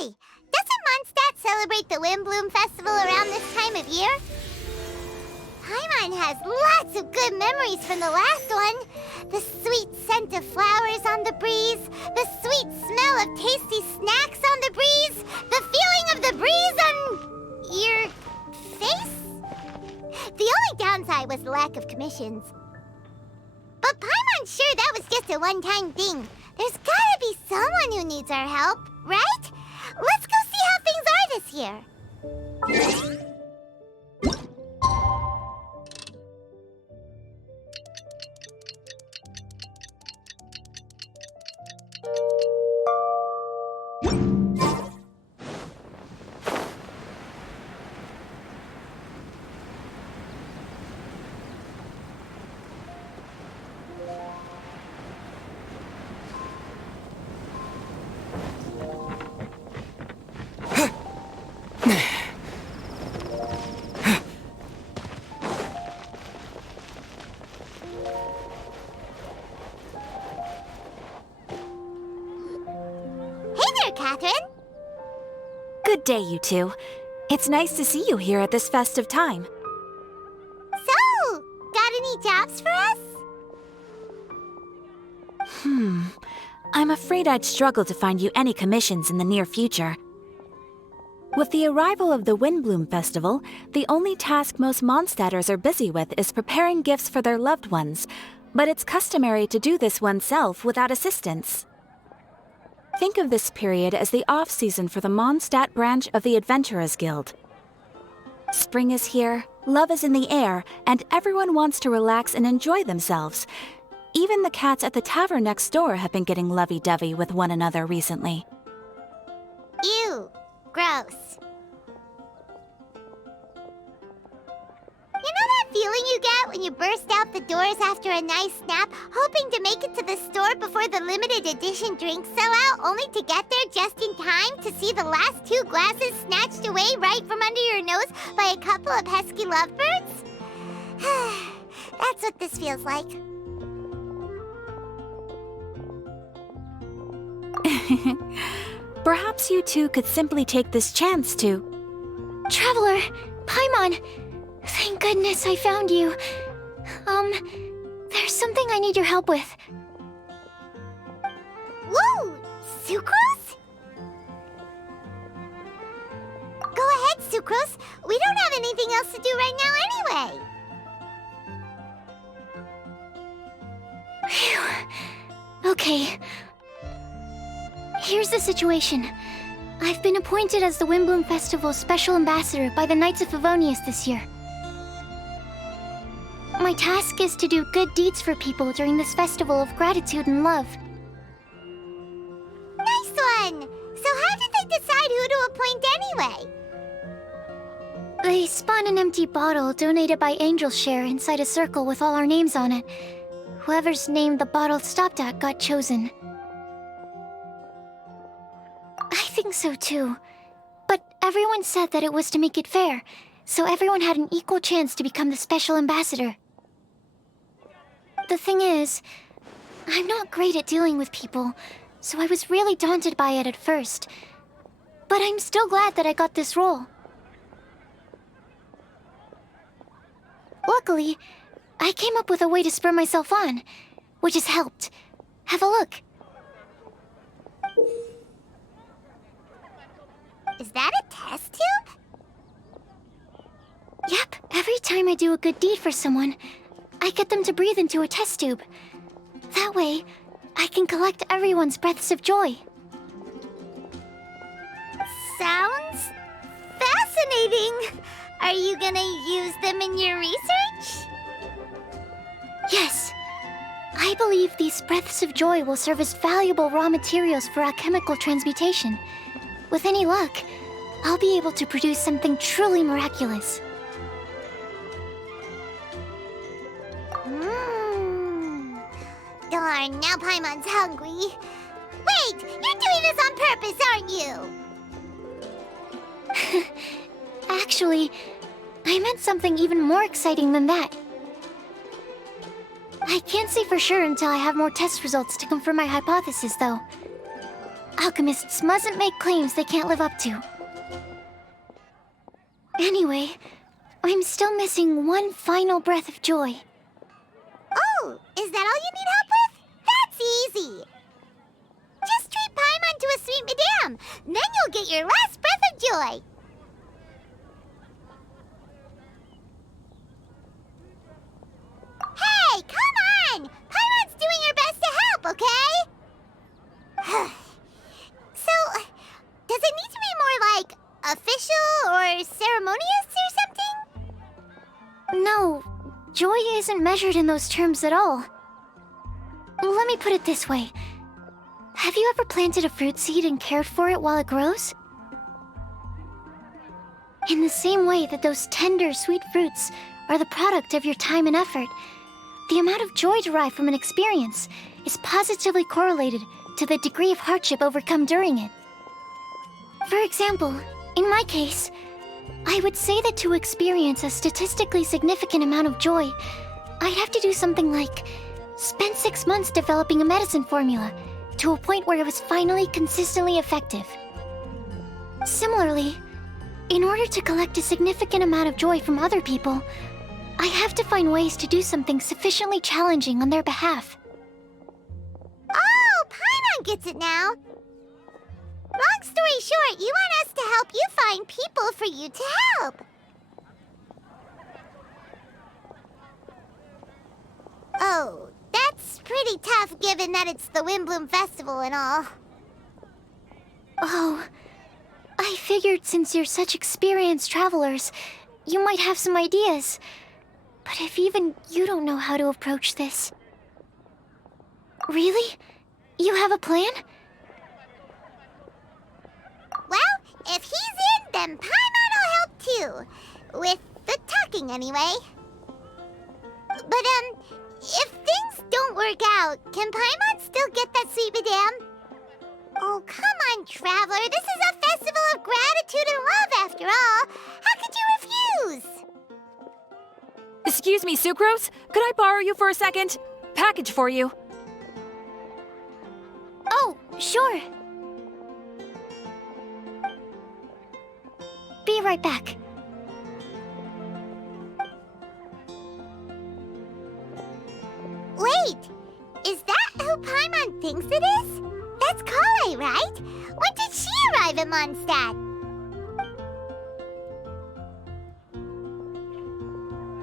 Hey, doesn't Mondstadt celebrate the Windblume Festival around this time of year? Paimon has lots of good memories from the last one. The sweet scent of flowers on the breeze, the sweet smell of tasty snacks on the breeze, the feeling of the breeze on your face? The only downside was the lack of commissions. But Paimon's sure that was just a one-time thing. There's gotta be someone who needs our help, right? Let's go see how things are this year. Good day, you two. It's nice to see you here at this festive time. So, got any jobs for us? I'm afraid I'd struggle to find you any commissions in the near future. With the arrival of the Windblume Festival, the only task most Mondstadters are busy with is preparing gifts for their loved ones, but it's customary to do this oneself without assistance. Think of this period as the off-season for the Mondstadt branch of the Adventurers Guild. Spring is here, love is in the air, and everyone wants to relax and enjoy themselves. Even the cats at the tavern next door have been getting lovey-dovey with one another recently. Ew, gross. You know that feeling you get when you burst out the doors after a nice nap, hoping to make it to the store before the limited edition drinks sell out, only to get there just in time to see the last 2 glasses snatched away right from under your nose by a couple of pesky lovebirds? That's what this feels like. Perhaps you two could simply take this chance to... Traveler! Paimon! Thank goodness I found you. There's something I need your help with. Whoa! Sucrose? Go ahead, Sucrose. We don't have anything else to do right now anyway. Phew. Okay. Here's the situation. I've been appointed as the Windblume Festival's special ambassador by the Knights of Favonius this year. My task is to do good deeds for people during this festival of gratitude and love. Nice one! So how did they decide who to appoint anyway? They spun an empty bottle donated by Angel's Share inside a circle with all our names on it. Whoever's name the bottle stopped at got chosen. I think so too. But everyone said that it was to make it fair, so everyone had an equal chance to become the special ambassador. The thing is, I'm not great at dealing with people, so I was really daunted by it at first. But I'm still glad that I got this role. Luckily, I came up with a way to spur myself on, which has helped. Have a look. Is that a test tube? Yep, every time I do a good deed for someone, I get them to breathe into a test tube. That way, I can collect everyone's breaths of joy. Sounds fascinating. Are you gonna use them in your research? Yes. I believe these breaths of joy will serve as valuable raw materials for alchemical transmutation. With any luck, I'll be able to produce something truly miraculous. Darn, now Paimon's hungry. Wait, you're doing this on purpose, aren't you? Actually, I meant something even more exciting than that. I can't say for sure until I have more test results to confirm my hypothesis, though. Alchemists mustn't make claims they can't live up to. Anyway, I'm still missing one final breath of joy. Oh, is that all you need help with? That's easy. Just treat Paimon to a sweet madame. Then you'll get your last breath of joy. Hey, come on! Paimon's doing her best to help, okay? So, does it need to be more like official or ceremonious or something? No, joy isn't measured in those terms at all. Let me put it this way. Have you ever planted a fruit seed and cared for it while it grows? In the same way that those tender, sweet fruits are the product of your time and effort, the amount of joy derived from an experience is positively correlated to the degree of hardship overcome during it. For example, in my case, I would say that to experience a statistically significant amount of joy, I'd have to do something like spend 6 months developing a medicine formula to a point where it was finally consistently effective. Similarly, in order to collect a significant amount of joy from other people, I have to find ways to do something sufficiently challenging on their behalf. Oh, Paimon gets it now. Long story short, you want us to help you find people for you to help. Oh, that's pretty tough given that it's the Windblume Festival and all. Oh, I figured since you're such experienced travelers, you might have some ideas. But if even you don't know how to approach this... Really? You have a plan? Well, if he's in, then Paimon will help too. With the talking, anyway. But, if things don't work out, can Paimon still get that sweet madame? Oh, come on, Traveler. This is a festival of gratitude and love, after all. How could you refuse? Excuse me, Sucrose? Could I borrow you for a second? Package for you. Oh, sure. Be right back. Wait, is that who Paimon thinks it is? That's Kale, right? When did she arrive in Mondstadt?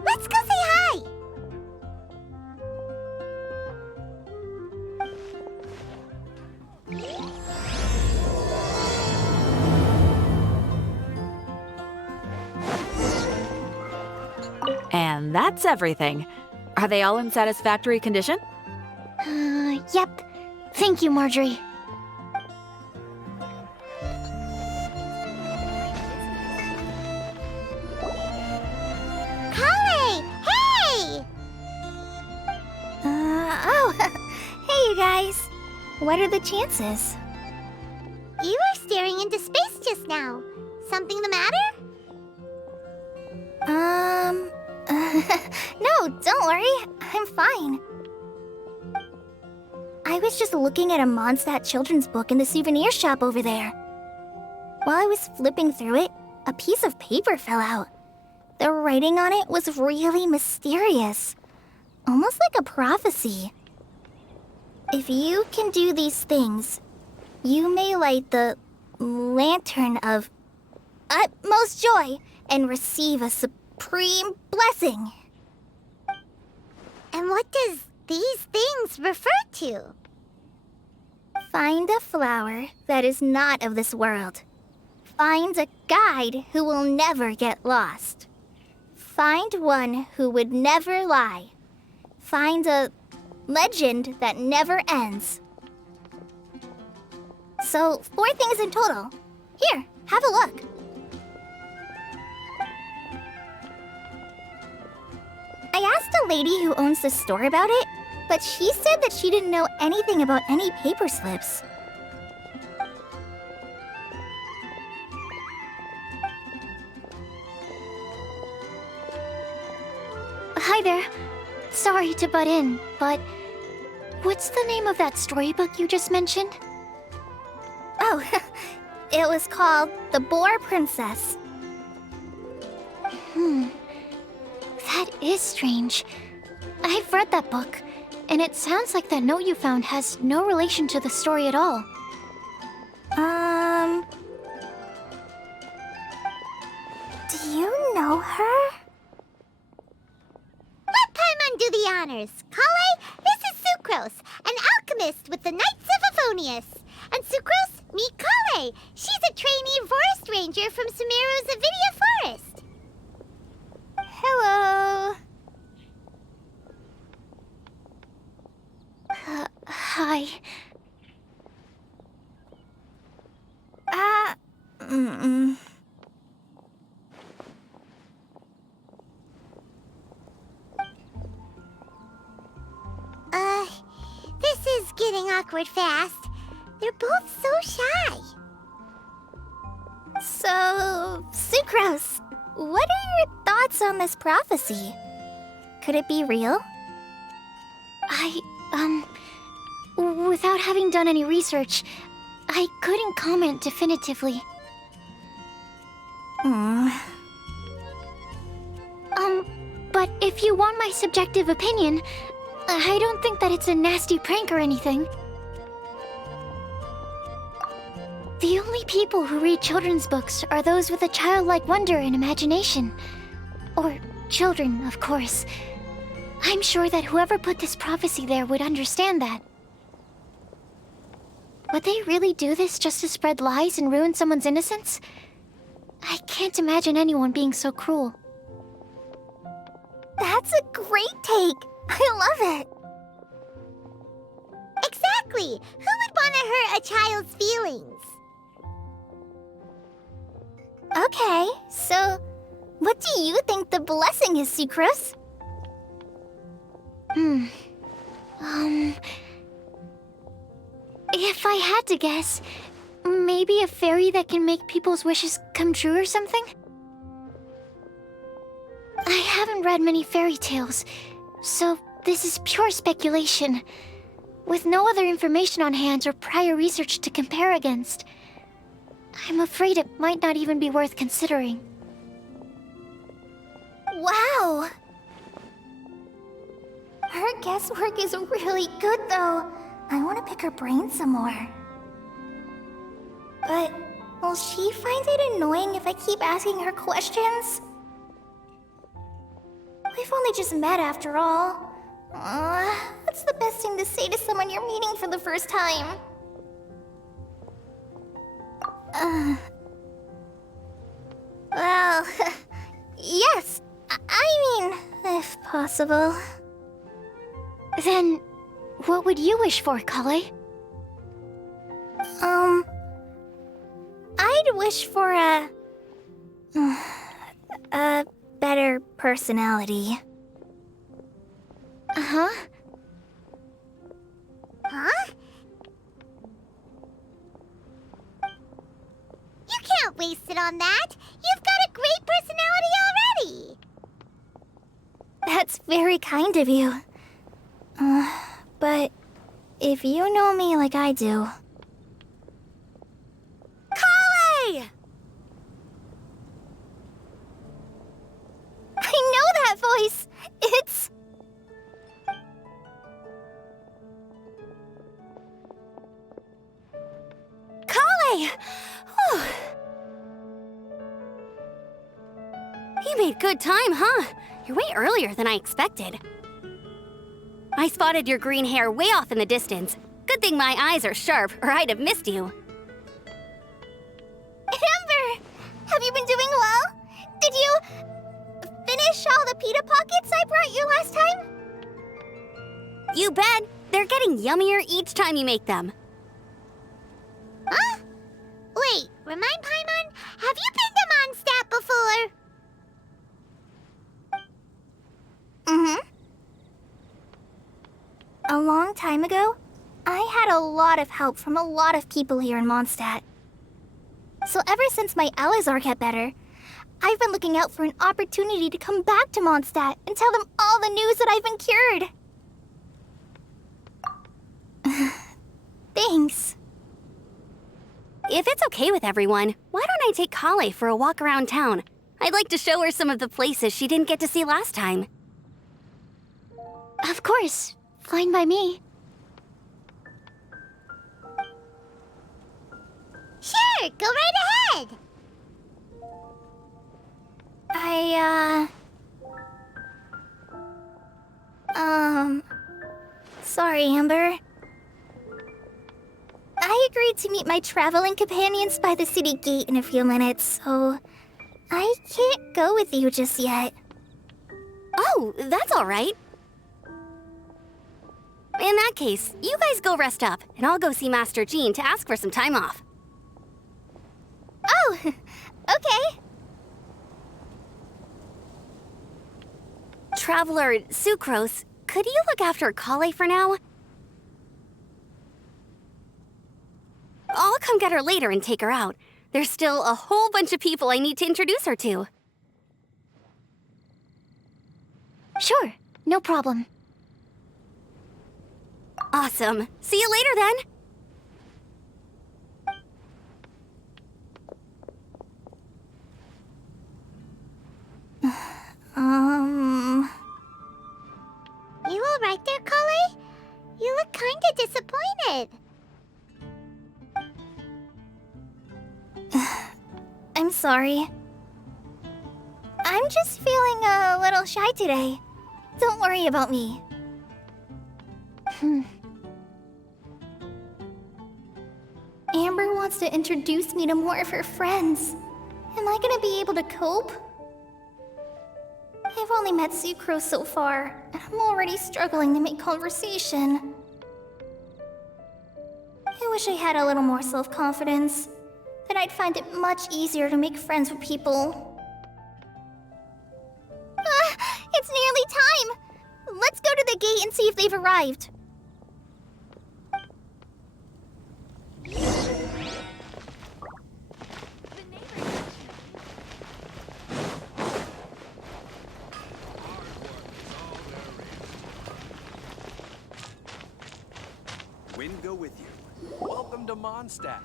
Let's go say hi! And that's everything. Are they all in satisfactory condition? Yep. Thank you, Marjorie. Kale! Hey! Hey, you guys. What are the chances? You were staring into space just now. Something the matter? No, don't worry. I'm fine. I was just looking at a Mondstadt children's book in the souvenir shop over there. While I was flipping through it, a piece of paper fell out. The writing on it was really mysterious. Almost like a prophecy. If you can do these things, you may light the lantern of utmost joy and receive a supreme blessing. And what does these things refer to? Find a flower that is not of this world. Find a guide who will never get lost. Find one who would never lie. Find a legend that never ends. So, 4 things in total. Here, have a look. I asked a lady who owns the store about it, but she said that she didn't know anything about any paper slips. Hi there. Sorry to butt in, but what's the name of that storybook you just mentioned? Oh, it was called The Boar Princess. That is strange. I've read that book, and it sounds like that note you found has no relation to the story at all. Do you know her? Let Paimon do the honors. Kale, this is Sucrose, an alchemist with the Knights of Aphonius. And Sucrose, meet Kale. She's a trainee forest ranger from Sumeru's Avidia Forest. Hello. Hi. This is getting awkward fast. They're both so shy. So, Sucrose, what are your thoughts on this prophecy? Could it be real? Without having done any research, I couldn't comment definitively. But if you want my subjective opinion, I don't think that it's a nasty prank or anything. The only people who read children's books are those with a childlike wonder and imagination. Or children, of course. I'm sure that whoever put this prophecy there would understand that. Would they really do this just to spread lies and ruin someone's innocence? I can't imagine anyone being so cruel. That's a great take. I love it. Exactly. Who would want to hurt a child's feelings? Okay, so what do you think the blessing is, Sucrose? If I had to guess, maybe a fairy that can make people's wishes come true or something? I haven't read many fairy tales, so this is pure speculation, with no other information on hand or prior research to compare against. I'm afraid it might not even be worth considering. Wow! Her guesswork is really good, though. I want to pick her brain some more. But will she find it annoying if I keep asking her questions? We've only just met after all. What's the best thing to say to someone you're meeting for the first time? Well, yes. I mean, if possible. Then, what would you wish for, Kale? I'd wish for a better personality. Uh-huh. Huh? You can't waste it on that. You've got a great personality already. That's very kind of you. But if you know me like I do... Kale! I know that voice! It's... Kale! You made good time, huh? You're way earlier than I expected. I spotted your green hair way off in the distance. Good thing my eyes are sharp, or I'd have missed you. Amber! Have you been doing well? Did you finish all the pita pockets I brought you last time? You bet! They're getting yummier each time you make them. Huh? Wait, remind Paimon, have you been to Mondstadt before? A long time ago, I had a lot of help from a lot of people here in Mondstadt. So ever since my Elizar got better, I've been looking out for an opportunity to come back to Mondstadt and tell them all the news that I've been cured. Thanks. If it's okay with everyone, why don't I take Kale for a walk around town? I'd like to show her some of the places she didn't get to see last time. Of course. Fine by me. Sure, go right ahead. Sorry, Amber. I agreed to meet my traveling companions by the city gate in a few minutes, so I can't go with you just yet. Oh, that's all right. In that case, you guys go rest up, and I'll go see Master Jean to ask for some time off. Oh, okay. Traveler Sucrose, could you look after Kale for now? I'll come get her later and take her out. There's still a whole bunch of people I need to introduce her to. Sure, no problem. Awesome. See you later then. You all right there, Kale? You look kinda disappointed. I'm sorry. I'm just feeling a little shy today. Don't worry about me. Amber wants to introduce me to more of her friends. Am I gonna be able to cope? I've only met Sucrose so far, and I'm already struggling to make conversation. I wish I had a little more self-confidence. Then I'd find it much easier to make friends with people. It's nearly time! Let's go to the gate and see if they've arrived. Wind go with you. Welcome to Mondstadt.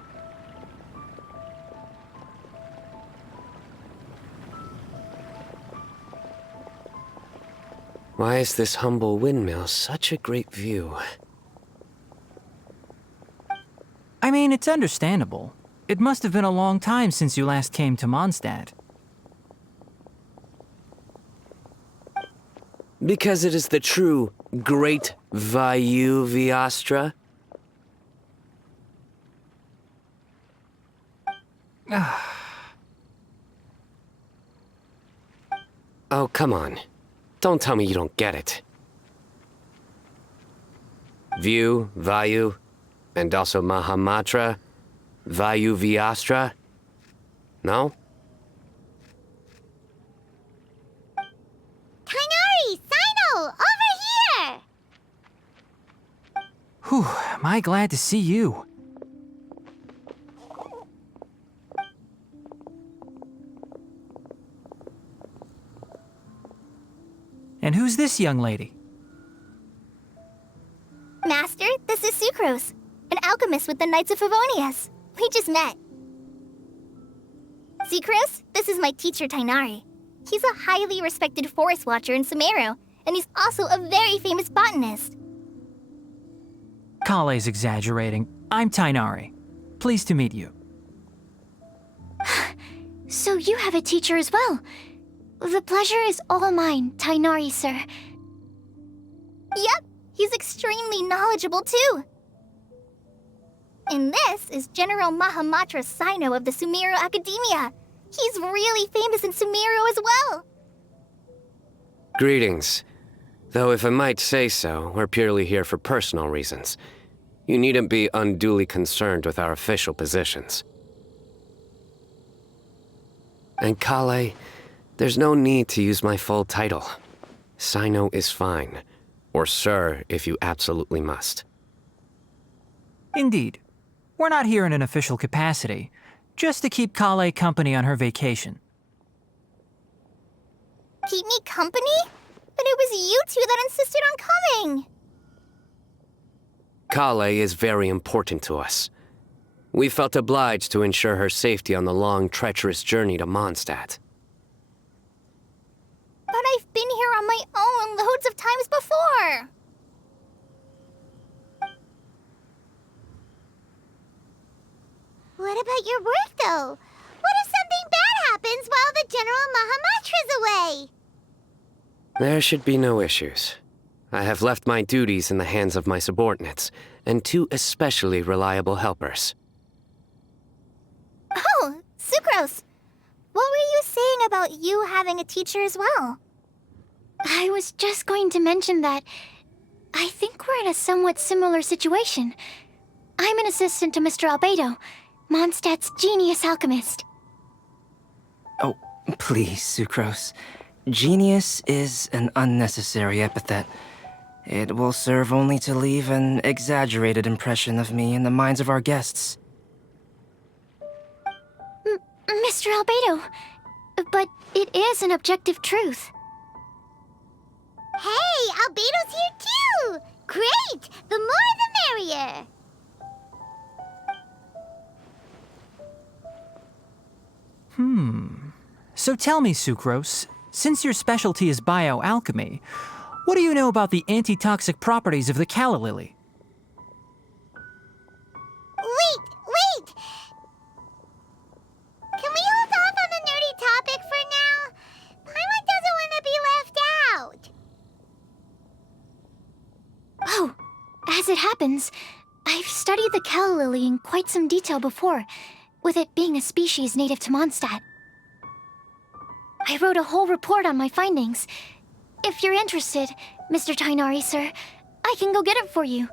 Why is this humble windmill such a great view? I mean, it's understandable. It must have been a long time since you last came to Mondstadt. Because it is the true Great Vayu Viastra? Oh, come on. Don't tell me you don't get it. View, Vayu, and also Mahamatra, Vayu Viastra? No? Canorus, Sino, over here! Whew, am I glad to see you. And who's this young lady? Master, this is Sucrose, an alchemist with the Knights of Favonius. We just met. Sucrose, this is my teacher, Tighnari. He's a highly respected forest watcher in Sumeru, and he's also a very famous botanist. Kale's exaggerating. I'm Tighnari. Pleased to meet you. So you have a teacher as well. The pleasure is all mine, Tighnari, sir. Yep, he's extremely knowledgeable too. And this is General Mahamatra Sino of the Sumeru Academia. He's really famous in Sumeru as well. Greetings. Though if I might say so, we're purely here for personal reasons. You needn't be unduly concerned with our official positions. And Kale, there's no need to use my full title. Sino is fine. Or sir, if you absolutely must. Indeed. We're not here in an official capacity, just to keep Kale company on her vacation. Keep me company? But it was you two that insisted on coming. Kale is very important to us. We felt obliged to ensure her safety on the long, treacherous journey to Mondstadt. But I've been here on my own loads of times before. What about your work, though? What if something bad happens while the General Mahamatra's away? There should be no issues. I have left my duties in the hands of my subordinates, and 2 especially reliable helpers. Oh, Sucrose. What were you saying about you having a teacher as well? I was just going to mention that I think we're in a somewhat similar situation. I'm an assistant to Mr. Albedo, Mondstadt's genius alchemist. Oh, please, Sucrose. Genius is an unnecessary epithet. It will serve only to leave an exaggerated impression of me in the minds of our guests. Mr. Albedo, but it is an objective truth. Hey, Albedo's here too! Great! The more the merrier! So tell me, Sucrose, since your specialty is bioalchemy, what do you know about the antitoxic properties of the calla lily? Wait! Can we hold off on the nerdy topic for now? Paimon doesn't want to be left out. Oh, as it happens, I've studied the calla lily in quite some detail before, with it being a species native to Mondstadt. I wrote a whole report on my findings. If you're interested, Mr. Tainari, sir, I can go get it for you.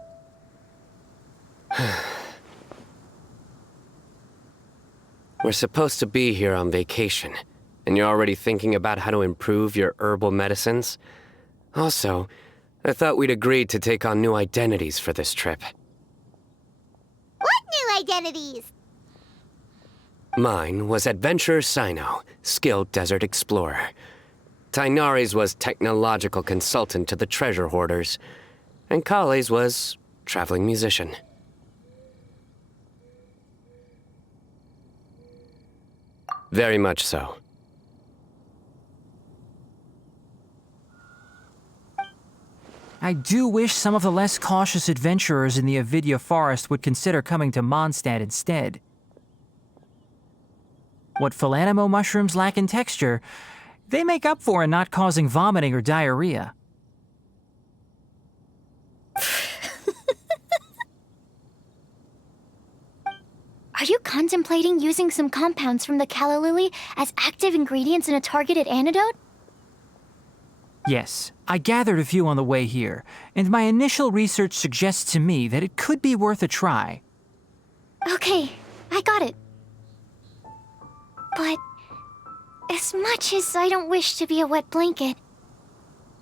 We're supposed to be here on vacation, and you're already thinking about how to improve your herbal medicines? Also, I thought we'd agreed to take on new identities for this trip. What new identities? Mine was Adventurer Sino, skilled desert explorer. Tainari's was technological consultant to the treasure hoarders, and Kale's was traveling musician. Very much so. I do wish some of the less cautious adventurers in the Avidya forest would consider coming to Mondstadt instead. What Philanimo mushrooms lack in texture, they make up for in not causing vomiting or diarrhea. Are you contemplating using some compounds from the calla lily as active ingredients in a targeted antidote? Yes, I gathered a few on the way here, and my initial research suggests to me that it could be worth a try. Okay, I got it. But as much as I don't wish to be a wet blanket,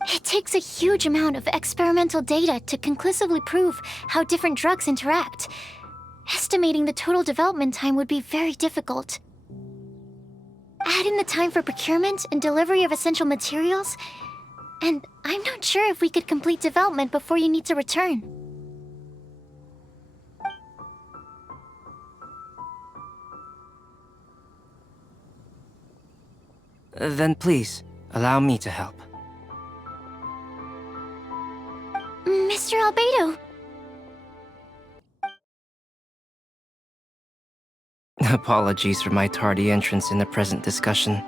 it takes a huge amount of experimental data to conclusively prove how different drugs interact. Estimating the total development time would be very difficult. Add in the time for procurement and delivery of essential materials, and I'm not sure if we could complete development before you need to return. Then please, allow me to help. Mr. Albedo! Apologies for my tardy entrance in the present discussion.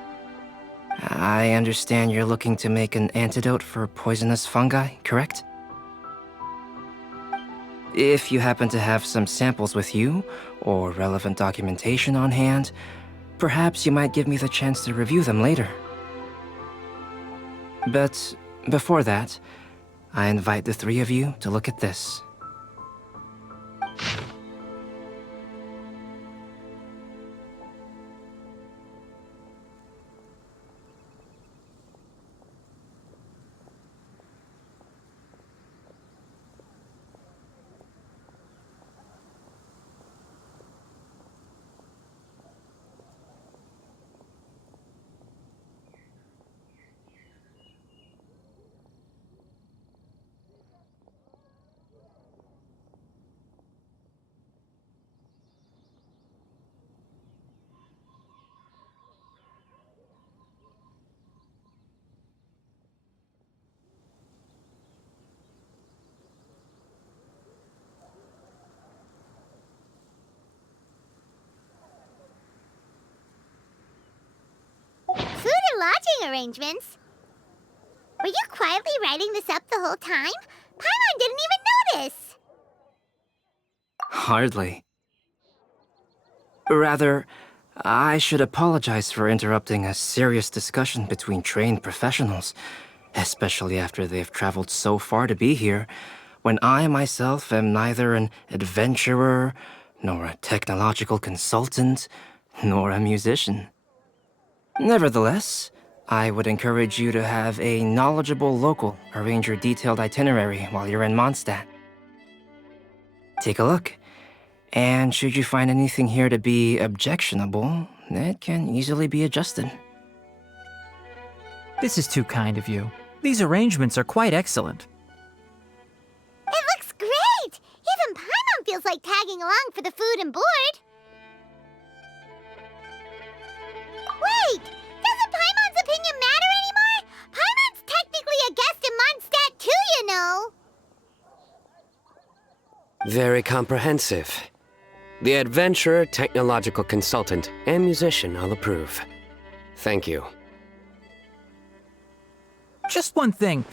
I understand you're looking to make an antidote for poisonous fungi, correct? If you happen to have some samples with you, or relevant documentation on hand, perhaps you might give me the chance to review them later. But before that, I invite the 3 of you to look at this. your lodging arrangements. Were you quietly writing this up the whole time? Paimon didn't even notice. Hardly. Rather, I should apologize for interrupting a serious discussion between trained professionals, especially after they've traveled so far to be here, when I myself am neither an adventurer, nor a technological consultant, nor a musician. Nevertheless, I would encourage you to have a knowledgeable local arrange your detailed itinerary while you're in Mondstadt. Take a look, and should you find anything here to be objectionable, it can easily be adjusted. This is too kind of you. These arrangements are quite excellent. It looks great! Even Paimon feels like tagging along for the food and board. Wait! Doesn't Paimon's opinion matter anymore? Paimon's technically a guest in Mondstadt too, you know! Very comprehensive. The adventurer, technological consultant, and musician all approve. Thank you. Just one thing.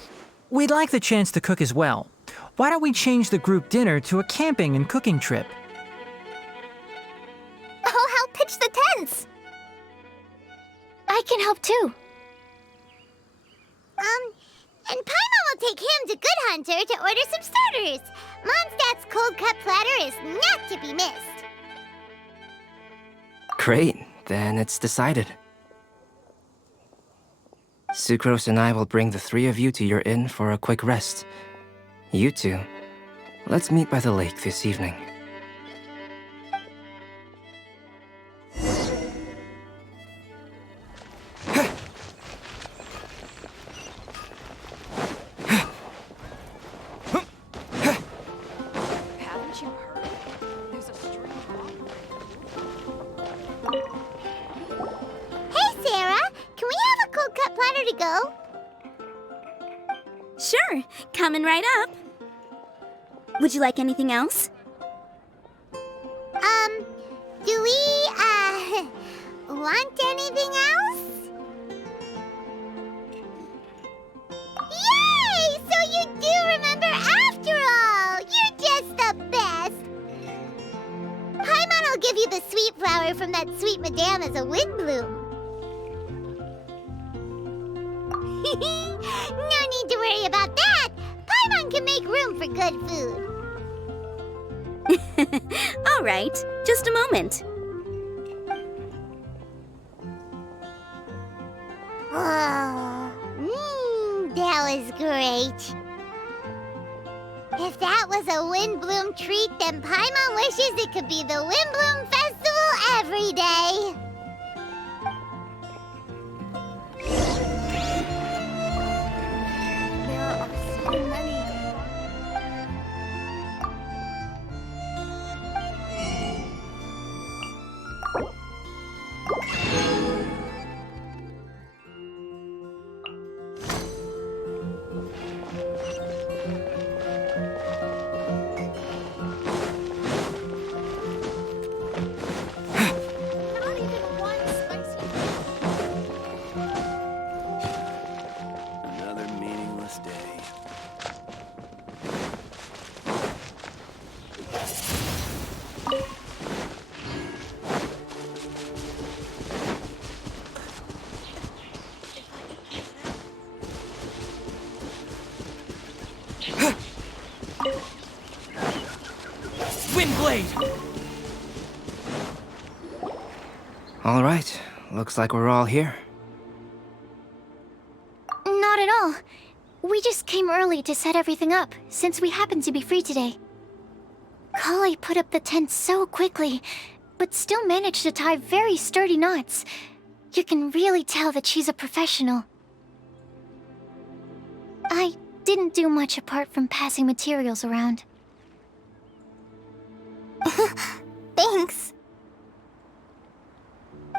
We'd like the chance to cook as well. Why don't we change the group dinner to a camping and cooking trip? I'll help pitch the tents. I can help too. And Paimon will take him to Good Hunter to order some starters. Mondstadt's cold cut platter is not to be missed. Great, then it's decided. Sucrose and I will bring the three of you to your inn for a quick rest. You two, let's meet by the lake this evening. Haven't you heard? There's a strange Hey, Sarah! Can we have a cold cut platter to go? Sure, coming right up. Would you like anything else? Do we, want anything else? Yay! So you do remember after all! You're just the best! Paimon will give you the sweet flower from that sweet madame as a Windblume. No need to worry about that! Paimon can make room for good food. All right, just a moment. Oh, that was great. If that was a Windblume treat, then Paimon wishes it could be the Windblume Festival every day. There are so many. Not even one spicy. Another meaningless day. Windblade! All right, looks like we're all here. Not at all. We just came early to set everything up, since we happen to be free today. Kali put up the tent so quickly, but still managed to tie very sturdy knots. You can really tell that she's a professional. I didn't do much apart from passing materials around. Thanks.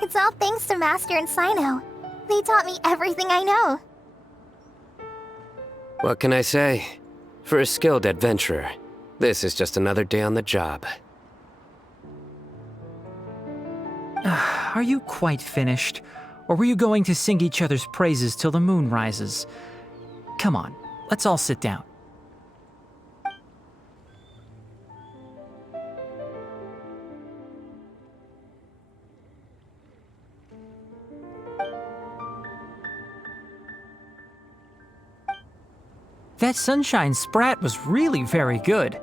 It's all thanks to Master and Sino. They taught me everything I know. What can I say? For a skilled adventurer, this is just another day on the job. Are you quite finished? Or were you going to sing each other's praises till the moon rises? Come on, let's all sit down. That sunshine sprat was really very good.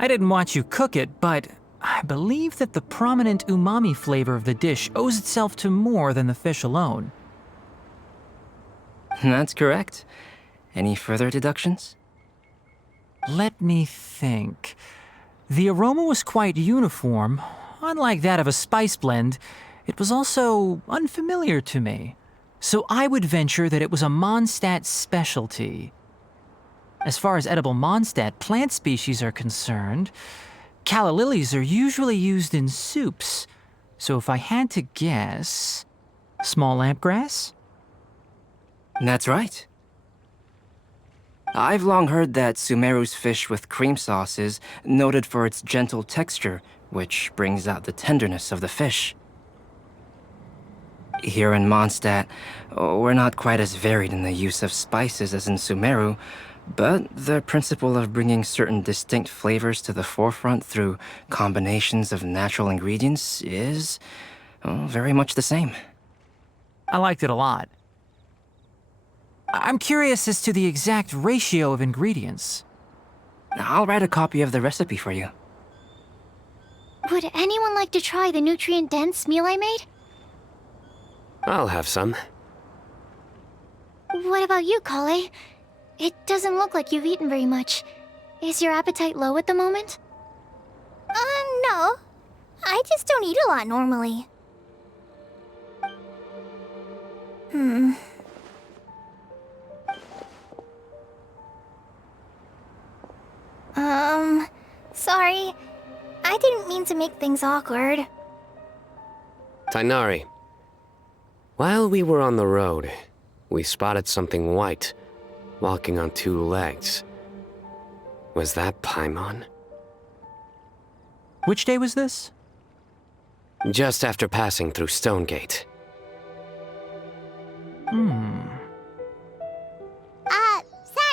I didn't watch you cook it, but I believe that the prominent umami flavor of the dish owes itself to more than the fish alone. That's correct. Any further deductions? Let me think. The aroma was quite uniform. Unlike that of a spice blend, it was also unfamiliar to me. So I would venture that it was a Mondstadt specialty. As far as edible Mondstadt plant species are concerned, calla lilies are usually used in soups. So if I had to guess, small lampgrass? That's right. I've long heard that Sumeru's fish with cream sauce is noted for its gentle texture, which brings out the tenderness of the fish. Here in Mondstadt, we're not quite as varied in the use of spices as in Sumeru, but the principle of bringing certain distinct flavors to the forefront through combinations of natural ingredients is very much the same. I liked it a lot. I'm curious as to the exact ratio of ingredients. I'll write a copy of the recipe for you. Would anyone like to try the nutrient-dense meal I made? I'll have some. What about you, Kale? It doesn't look like you've eaten very much. Is your appetite low at the moment? No. I just don't eat a lot normally. Sorry. I didn't mean to make things awkward. Tainari, while we were on the road, we spotted something white, walking on two legs. Was that Paimon? Which day was this? Just after passing through Stonegate.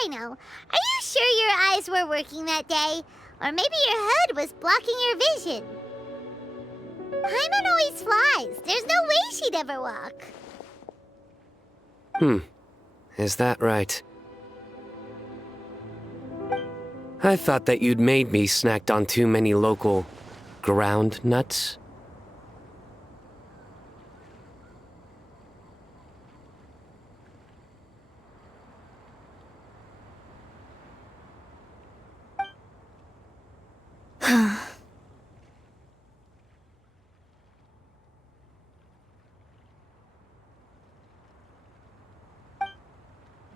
Sino, are you sure your eyes were working that day? Or maybe your hood was blocking your vision? Paimon always flies. There's no way she'd ever walk. Is that right? I thought that you'd made me snacked on too many local ground nuts.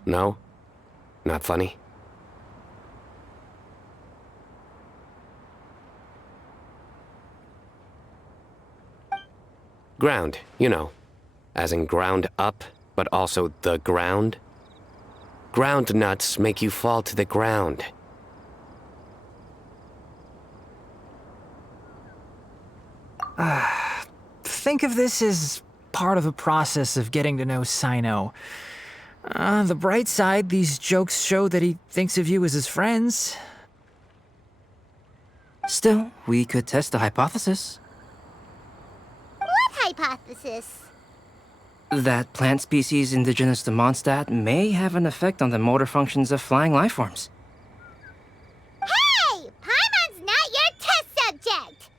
No? Not funny? Ground, you know. As in ground up, but also the ground. Ground nuts make you fall to the ground. Think of this as part of the process of getting to know Sino. On the bright side, these jokes show that he thinks of you as his friends. Still, we could test the hypothesis. What hypothesis? That plant species indigenous to Mondstadt may have an effect on the motor functions of flying lifeforms. Hey! Paimon's not your test subject!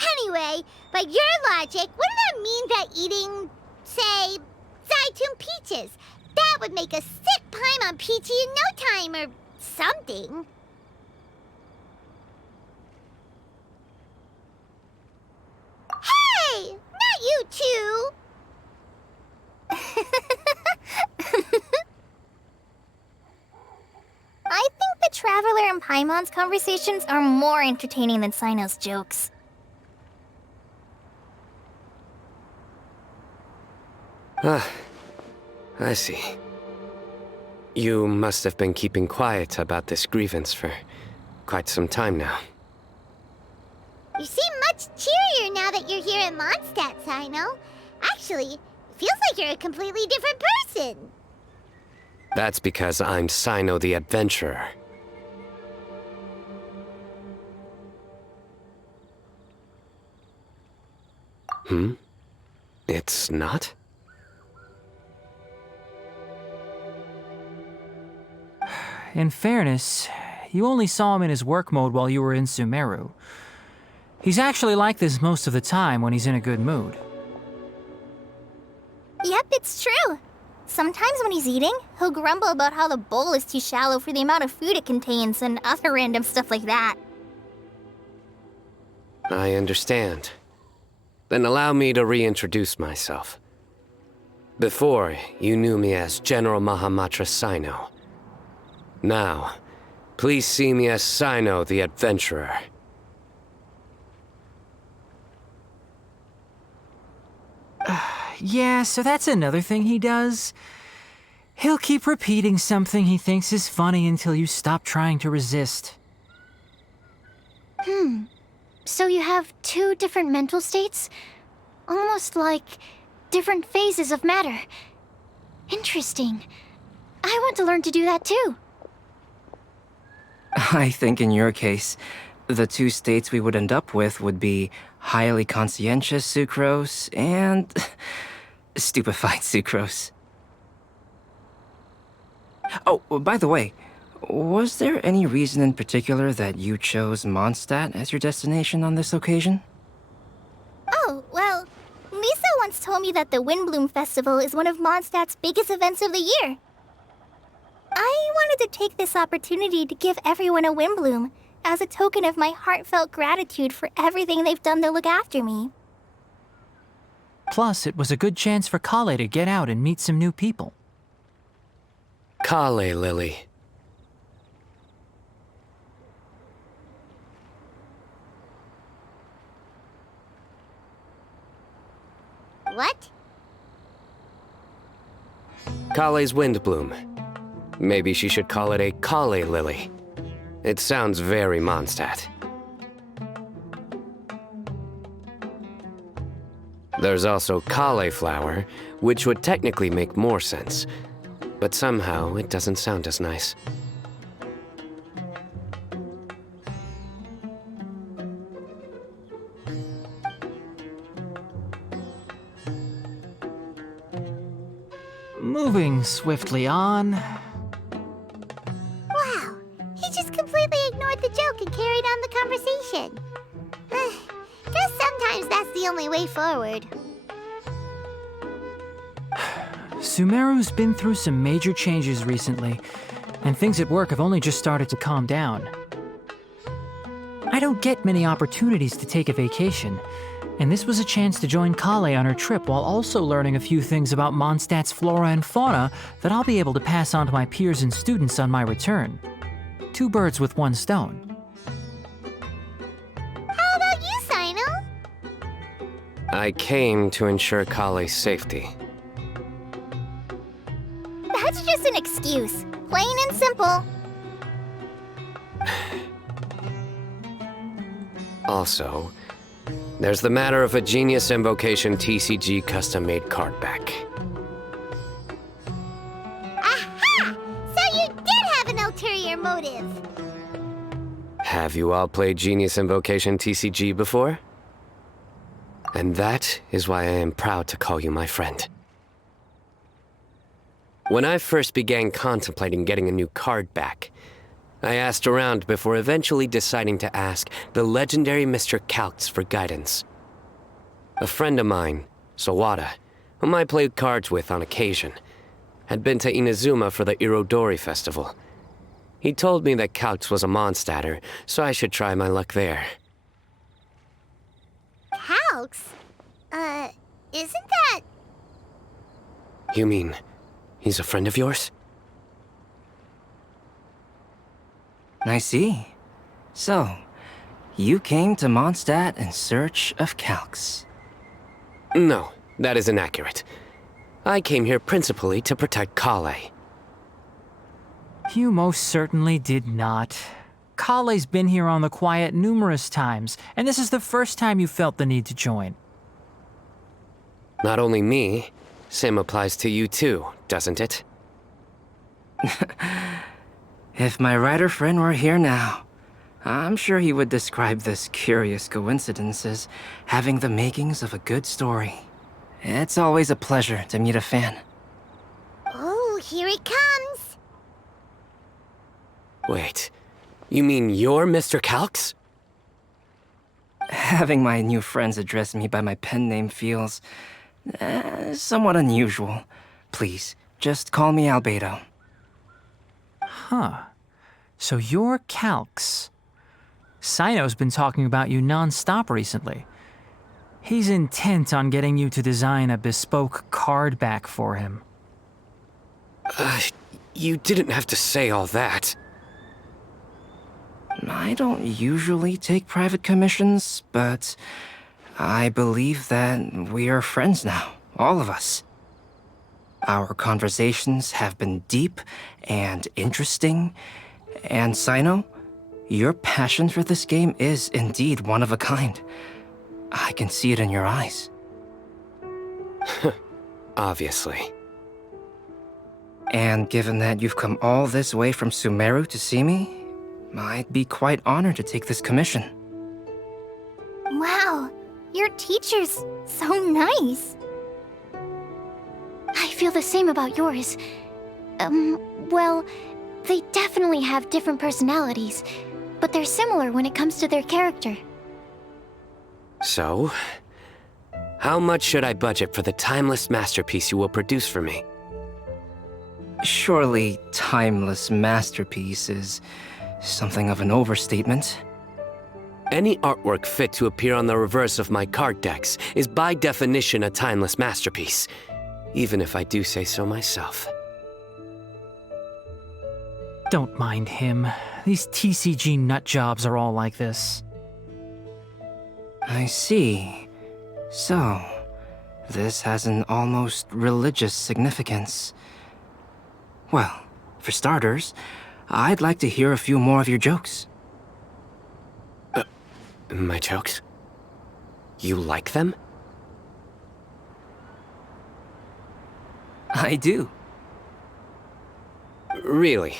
Anyway, by your logic, wouldn't that mean that eating, say, Zaitun peaches, that would make a sick Paimon peachy in no time or something? Hey! Not you two! I think the Traveler and Paimon's conversations are more entertaining than Sino's jokes. I see. You must have been keeping quiet about this grievance for quite some time now. You seem much cheerier now that you're here in Mondstadt, Sino. Actually, it feels like you're a completely different person. That's because I'm Sino the Adventurer. It's not? In fairness, you only saw him in his work mode while you were in Sumeru. He's actually like this most of the time when he's in a good mood. Yep, it's true. Sometimes when he's eating, he'll grumble about how the bowl is too shallow for the amount of food it contains and other random stuff like that. I understand. Then allow me to reintroduce myself. Before, you knew me as General Mahamatra Sino. Now, please see me as Sino the Adventurer. Yeah, so that's another thing he does. He'll keep repeating something he thinks is funny until you stop trying to resist. So you have two different mental states? Almost like different phases of matter. Interesting. I want to learn to do that too. I think in your case, the two states we would end up with would be highly conscientious sucrose and stupefied sucrose. Oh, by the way, was there any reason in particular that you chose Mondstadt as your destination on this occasion? Oh, well, Lisa once told me that the Windblume Festival is one of Mondstadt's biggest events of the year. I wanted to take this opportunity to give everyone a Windblume as a token of my heartfelt gratitude for everything they've done to look after me. Plus, it was a good chance for Kale to get out and meet some new people. Kale, Lily. What? Kale's Windblume. Maybe she should call it a Kale Lily. It sounds very Mondstadt. There's also cauliflower, which would technically make more sense, but somehow it doesn't sound as nice. Moving swiftly on. Wow, he just completely ignored the joke and carried on the conversation. Guess sometimes that's the only way forward. Sumeru's been through some major changes recently, and things at work have only just started to calm down. I don't get many opportunities to take a vacation, and this was a chance to join Kale on her trip while also learning a few things about Mondstadt's flora and fauna that I'll be able to pass on to my peers and students on my return. Two birds with one stone. How about you, Sino? I came to ensure Kale's safety. That's just an excuse. Plain and simple. Also, there's the matter of a Genius Invocation TCG custom-made card back. Aha! So you did have an ulterior motive. Have you all played Genius Invocation TCG before? And that is why I am proud to call you my friend. When I first began contemplating getting a new card back, I asked around before eventually deciding to ask the legendary Mr. Calx for guidance. A friend of mine, Sawada, whom I played cards with on occasion, had been to Inazuma for the Irodori Festival. He told me that Calx was a Mondstadter, so I should try my luck there. Calx? Isn't that... You mean, he's a friend of yours? I see. So, you came to Mondstadt in search of Calx. No, that is inaccurate. I came here principally to protect Kale. You most certainly did not. Kale's been here on the quiet numerous times, and this is the first time you felt the need to join. Not only me, same applies to you too, doesn't it? If my writer friend were here now, I'm sure he would describe this curious coincidence as having the makings of a good story. It's always a pleasure to meet a fan. Oh, here it comes. Wait, you mean you're Mr. Calx? Having my new friends address me by my pen name feels somewhat unusual. Please, just call me Albedo. Huh. So you're Calx. Sino's been talking about you non-stop recently. He's intent on getting you to design a bespoke card back for him. You didn't have to say all that. I don't usually take private commissions, but I believe that we are friends now, all of us. Our conversations have been deep and interesting, and Sino, your passion for this game is indeed one of a kind. I can see it in your eyes. Obviously. And given that you've come all this way from Sumeru to see me, I'd be quite honored to take this commission. Wow, your teacher's so nice. I feel the same about yours. Well, they definitely have different personalities, but they're similar when it comes to their character. So, how much should I budget for the timeless masterpiece you will produce for me? Surely, timeless masterpiece is something of an overstatement. Any artwork fit to appear on the reverse of my card decks is by definition a timeless masterpiece, even if I do say so myself. Don't mind him. These TCG nutjobs are all like this. I see. So, this has an almost religious significance. Well, for starters, I'd like to hear a few more of your jokes. My jokes? You like them? I do. Really?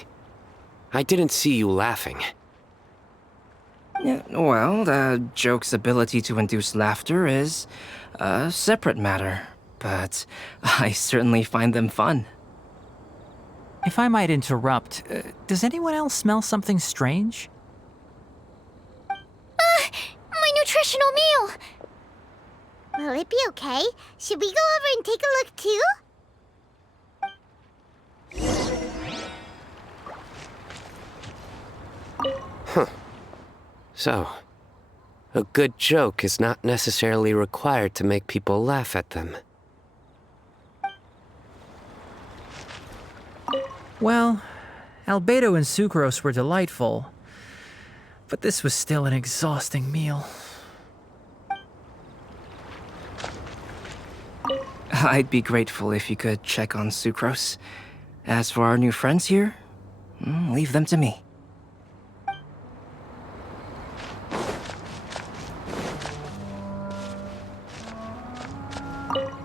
I didn't see you laughing. Yeah, well, the joke's ability to induce laughter is a separate matter, but I certainly find them fun. If I might interrupt, does anyone else smell something strange? My nutritional meal! Will it be okay? Should we go over and take a look too? So, a good joke is not necessarily required to make people laugh at them. Well, Albedo and Sucrose were delightful, but this was still an exhausting meal. I'd be grateful if you could check on Sucrose. As for our new friends here, leave them to me.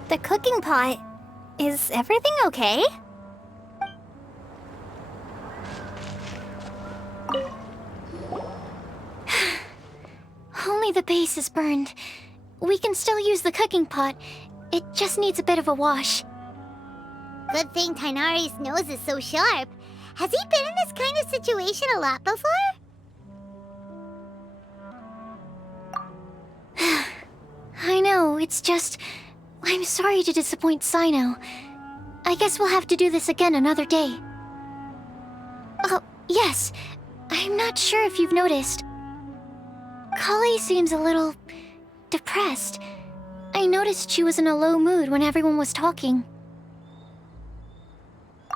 The cooking pot. Is everything okay? Only the base is burned. We can still use the cooking pot. It just needs a bit of a wash. Good thing Tainari's nose is so sharp. Has he been in this kind of situation a lot before? I know, it's just... I'm sorry to disappoint Sino. I guess we'll have to do this again another day. Oh, yes. I'm not sure if you've noticed. Kali seems a little... depressed. I noticed she was in a low mood when everyone was talking.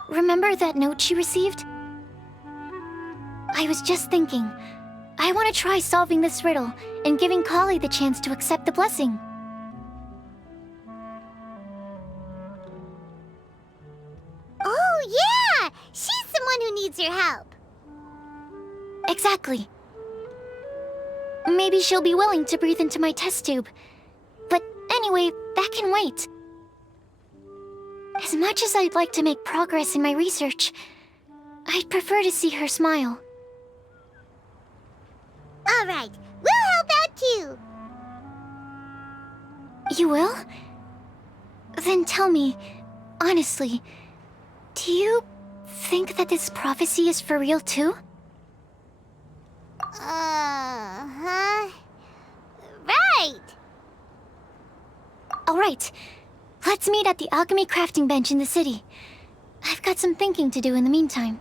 Remember that note she received? I was just thinking, I want to try solving this riddle and giving Kali the chance to accept the blessing. Oh, yeah! She's someone who needs your help. Exactly. Maybe she'll be willing to breathe into my test tube. But anyway, that can wait. As much as I'd like to make progress in my research, I'd prefer to see her smile. All right, we'll help out too. You will? Then tell me, honestly, do you think that this prophecy is for real too? Huh? Right. All right, let's meet at the alchemy crafting bench in the city. I've got some thinking to do in the meantime.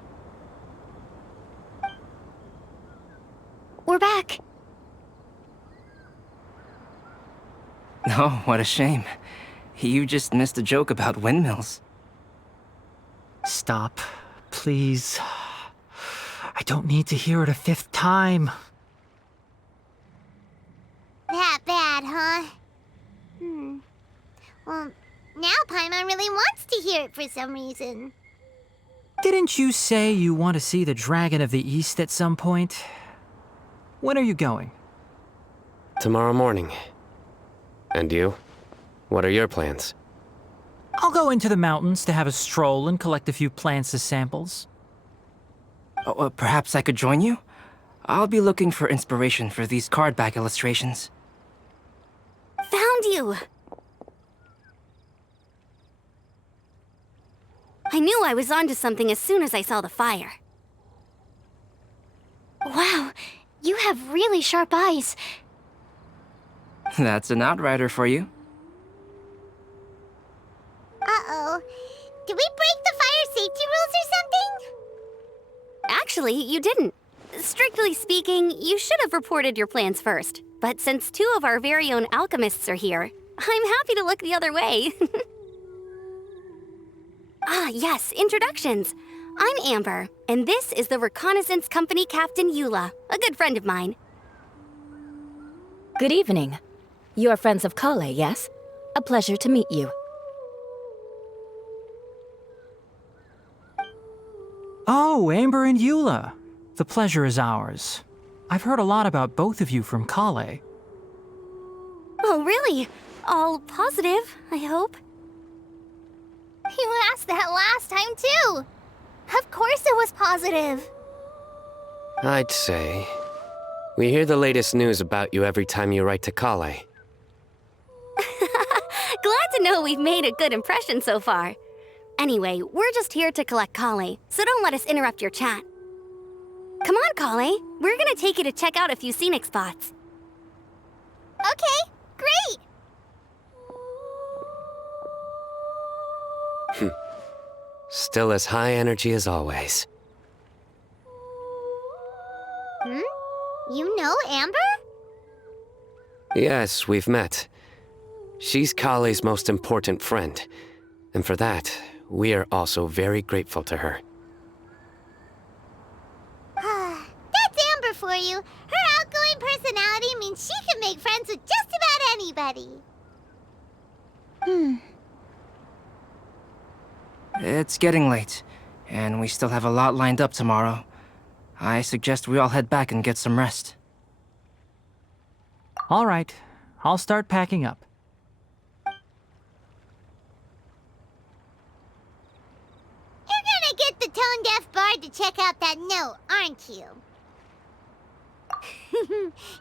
We're back. Oh, what a shame. You just missed a joke about windmills. Stop, please. I don't need to hear it a fifth time. That bad, huh? Well, now Paimon really wants to hear it for some reason. Didn't you say you want to see the Dragon of the East at some point? When are you going? Tomorrow morning. And you? What are your plans? I'll go into the mountains to have a stroll and collect a few plants as samples. Oh, perhaps I could join you? I'll be looking for inspiration for these card back illustrations. Found you! I knew I was onto something as soon as I saw the fire. Wow, you have really sharp eyes. That's an outrider for you. Uh-oh. Did we break the fire safety rules or something? Actually, you didn't. Strictly speaking, you should have reported your plans first. But since two of our very own alchemists are here, I'm happy to look the other way. Ah, yes, introductions. I'm Amber, and this is the Reconnaissance Company Captain Eula, a good friend of mine. Good evening. You are friends of Kale, yes? A pleasure to meet you. Oh, Amber and Eula. The pleasure is ours. I've heard a lot about both of you from Kale. Oh, really? All positive, I hope. You asked that last time, too. Of course it was positive. I'd say. We hear the latest news about you every time you write to Kale. Glad to know we've made a good impression so far. Anyway, we're just here to collect Kale, so don't let us interrupt your chat. Come on, Kale. We're gonna take you to check out a few scenic spots. Okay, great. Still as high energy as always. You know Amber? Yes, we've met. She's Kale's most important friend. And for that, we are also very grateful to her. That's Amber for you. Her outgoing personality means she can make friends with just about anybody. It's getting late, and we still have a lot lined up tomorrow. I suggest we all head back and get some rest. All right, I'll start packing up. You're gonna get the tone-deaf bard to check out that note, aren't you?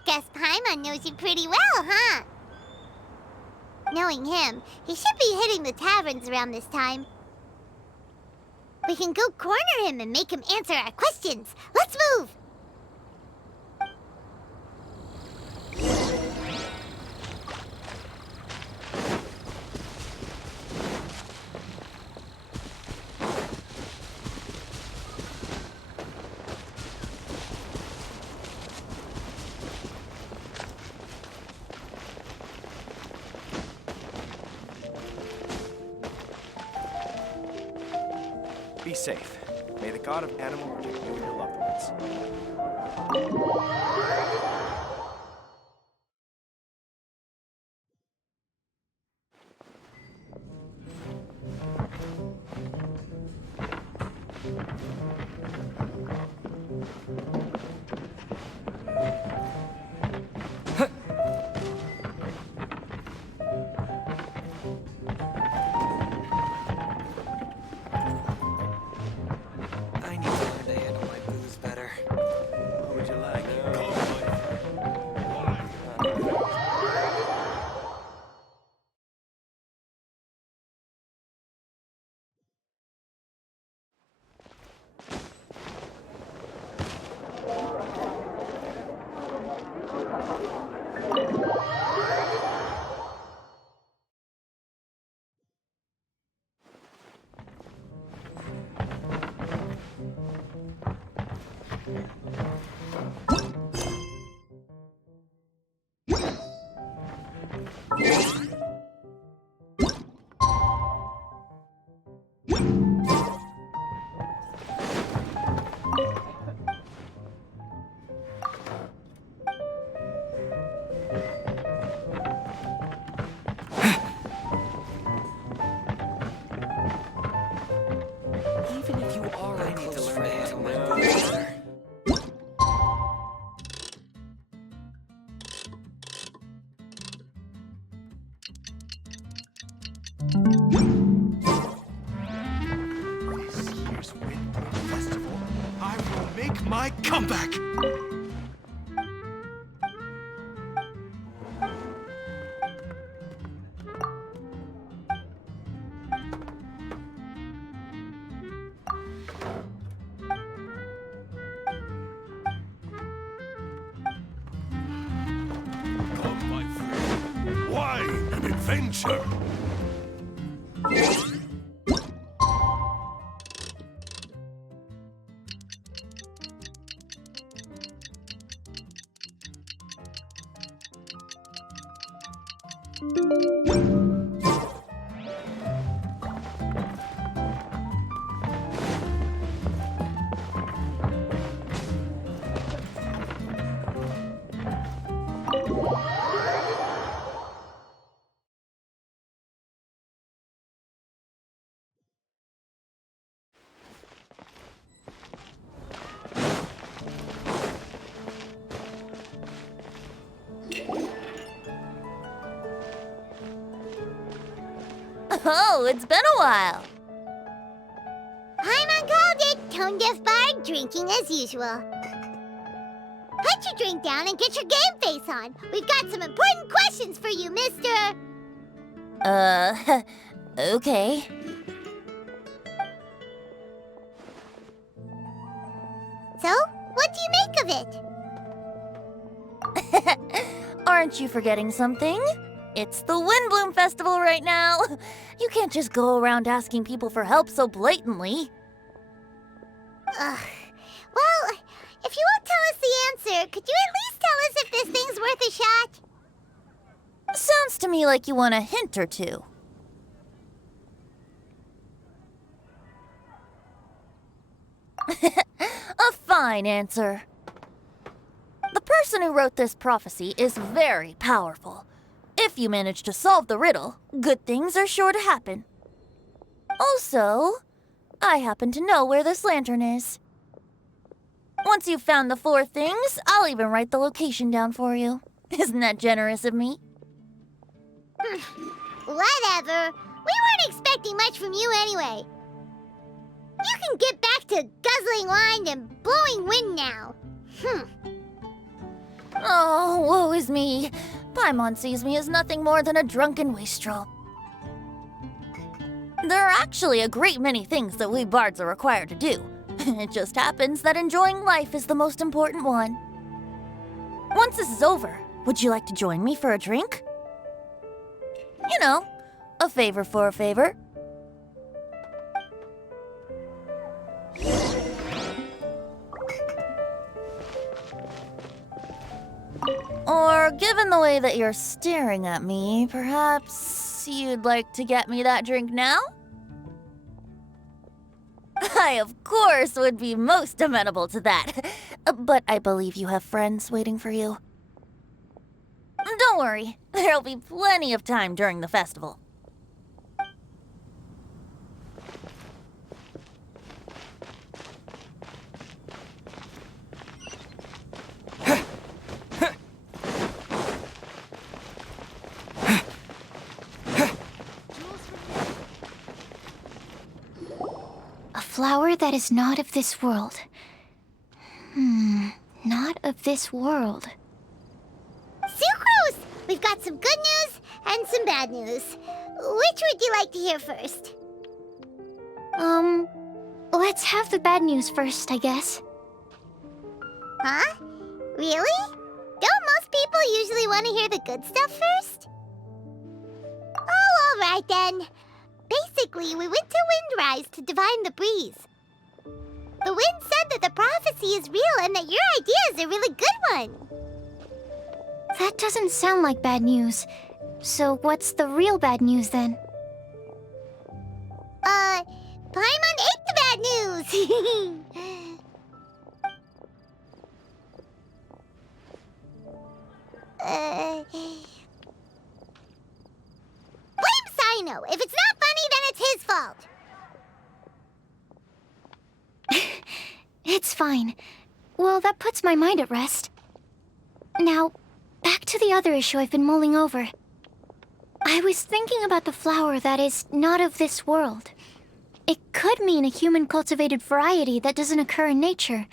Guess Paimon knows you pretty well, huh? Knowing him, he should be hitting the taverns around this time. We can go corner him and make him answer our questions. Let's move! Be safe. May the god of animal protect you and your loved ones. Even if you are a close friend, my brother. This year's Windblume Festival, I will make my comeback! Come, my friend. Wine and adventure! Oh, it's been a while. Paimon called it. Tone deaf bard drinking as usual. Put your drink down and get your game face on. We've got some important questions for you, mister. Okay. So, what do you make of it? Aren't you forgetting something? It's the Windblume Festival right now. You can't just go around asking people for help so blatantly. Ugh. Well, if you won't tell us the answer, could you at least tell us if this thing's worth a shot? Sounds to me like you want a hint or two. A fine answer. The person who wrote this prophecy is very powerful. If you manage to solve the riddle, good things are sure to happen. Also, I happen to know where this lantern is. Once you've found the 4 things, I'll even write the location down for you. Isn't that generous of me? Whatever. We weren't expecting much from you anyway. You can get back to guzzling wine and blowing wind now. Oh, woe is me. Paimon sees me as nothing more than a drunken wastrel. There are actually a great many things that we bards are required to do. It just happens that enjoying life is the most important one. Once this is over, would you like to join me for a drink? You know, a favor for a favor. Or, given the way that you're staring at me, perhaps you'd like to get me that drink now? I, of course, would be most amenable to that. But I believe you have friends waiting for you. Don't worry, there'll be plenty of time during the festival. A flower that is not of this world. Not of this world. Sucrose! We've got some good news and some bad news. Which would you like to hear first? Let's have the bad news first, I guess. Huh? Really? Don't most people usually want to hear the good stuff first? Oh, all right then. Basically, we went to Windrise to divine the breeze. The wind said that the prophecy is real and that your idea is a really good one. That doesn't sound like bad news. So what's the real bad news then? Paimon ate the bad news! Blame Sino! If it's not funny, then it's his fault! It's fine. Well, that puts my mind at rest. Now, back to the other issue I've been mulling over. I was thinking about the flower that is not of this world. It could mean a human-cultivated variety that doesn't occur in nature.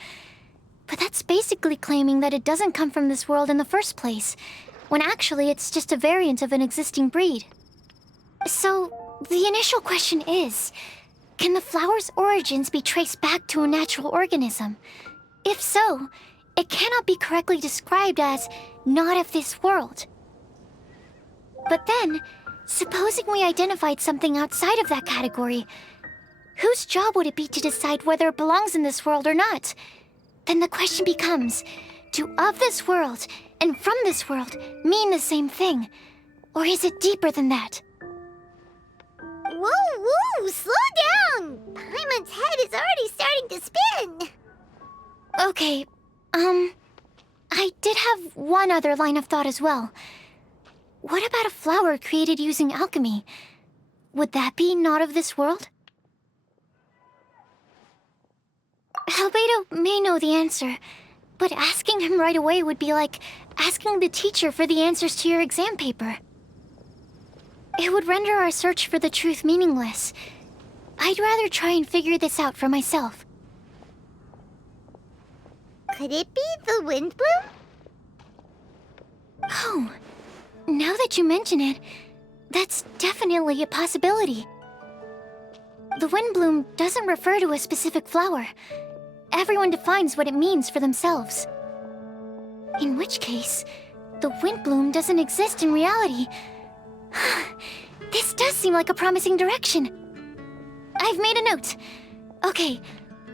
But that's basically claiming that it doesn't come from this world in the first place, when actually it's just a variant of an existing breed. So, the initial question is, can the flower's origins be traced back to a natural organism? If so, it cannot be correctly described as not of this world. But then, supposing we identified something outside of that category, whose job would it be to decide whether it belongs in this world or not? Then the question becomes, do of this world and from this world mean the same thing? Or is it deeper than that? Whoa, slow down! Paimon's head is already starting to spin! Okay, I did have one other line of thought as well. What about a flower created using alchemy? Would that be not of this world? Albedo may know the answer, but asking him right away would be like asking the teacher for the answers to your exam paper. It would render our search for the truth meaningless. I'd rather try and figure this out for myself. Could it be the Windblume? Oh, now that you mention it, that's definitely a possibility. The Windblume doesn't refer to a specific flower. Everyone defines what it means for themselves. In which case, the Windblume doesn't exist in reality. This does seem like a promising direction. I've made a note. Okay,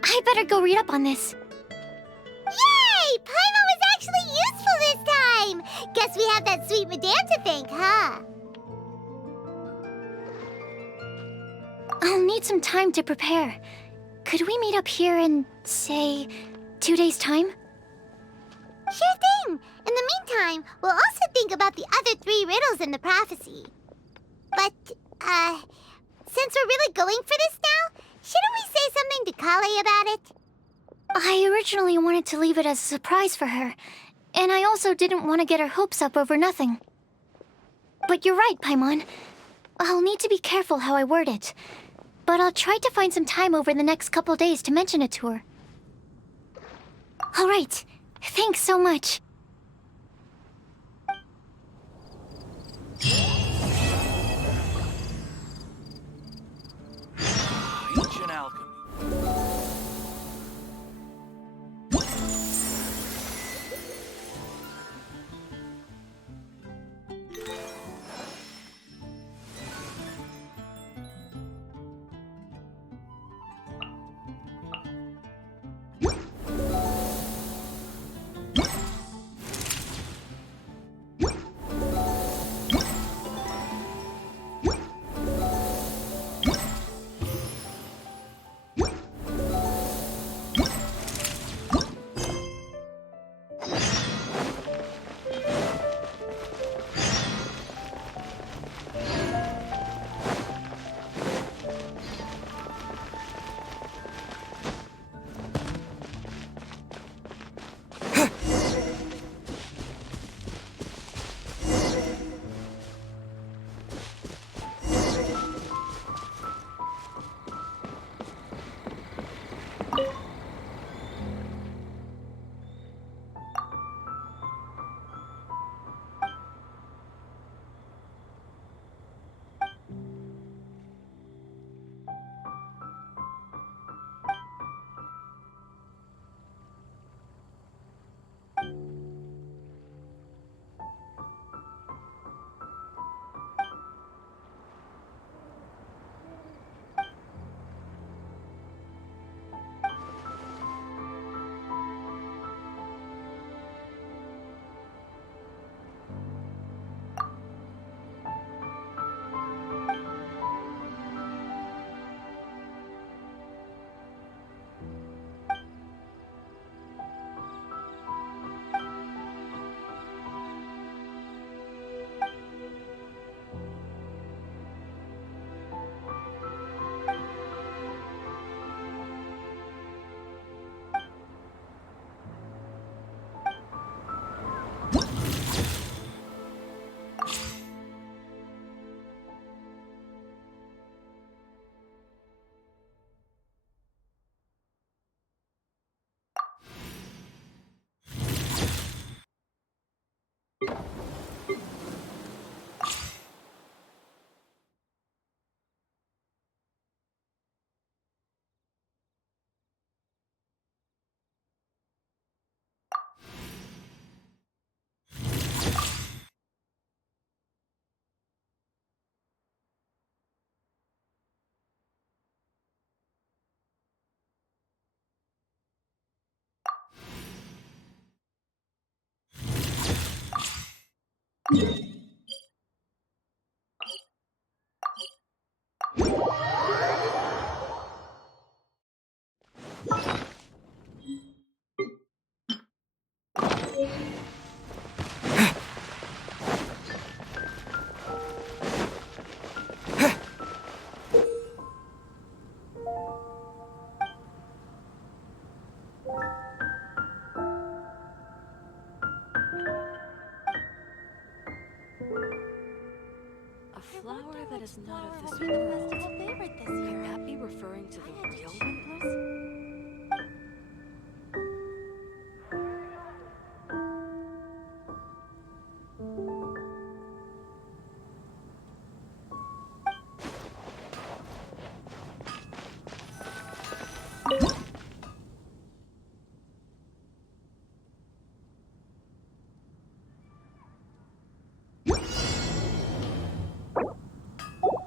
I better go read up on this. Yay! Paimon was actually useful this time! Guess we have that sweet madame to thank, huh? I'll need some time to prepare. Could we meet up here in, say, 2 days' time? Sure thing! In the meantime, we'll also think about the other 3 riddles in the prophecy. But, since we're really going for this now, shouldn't we say something to Kale about it? I originally wanted to leave it as a surprise for her, and I also didn't want to get her hopes up over nothing. But you're right, Paimon. I'll need to be careful how I word it. But I'll try to find some time over the next couple days to mention it to her. All right. Thanks so much. Ancient alchemy. A flower that is not of this world. Favorite this year. Could that be referring to the real Windblume?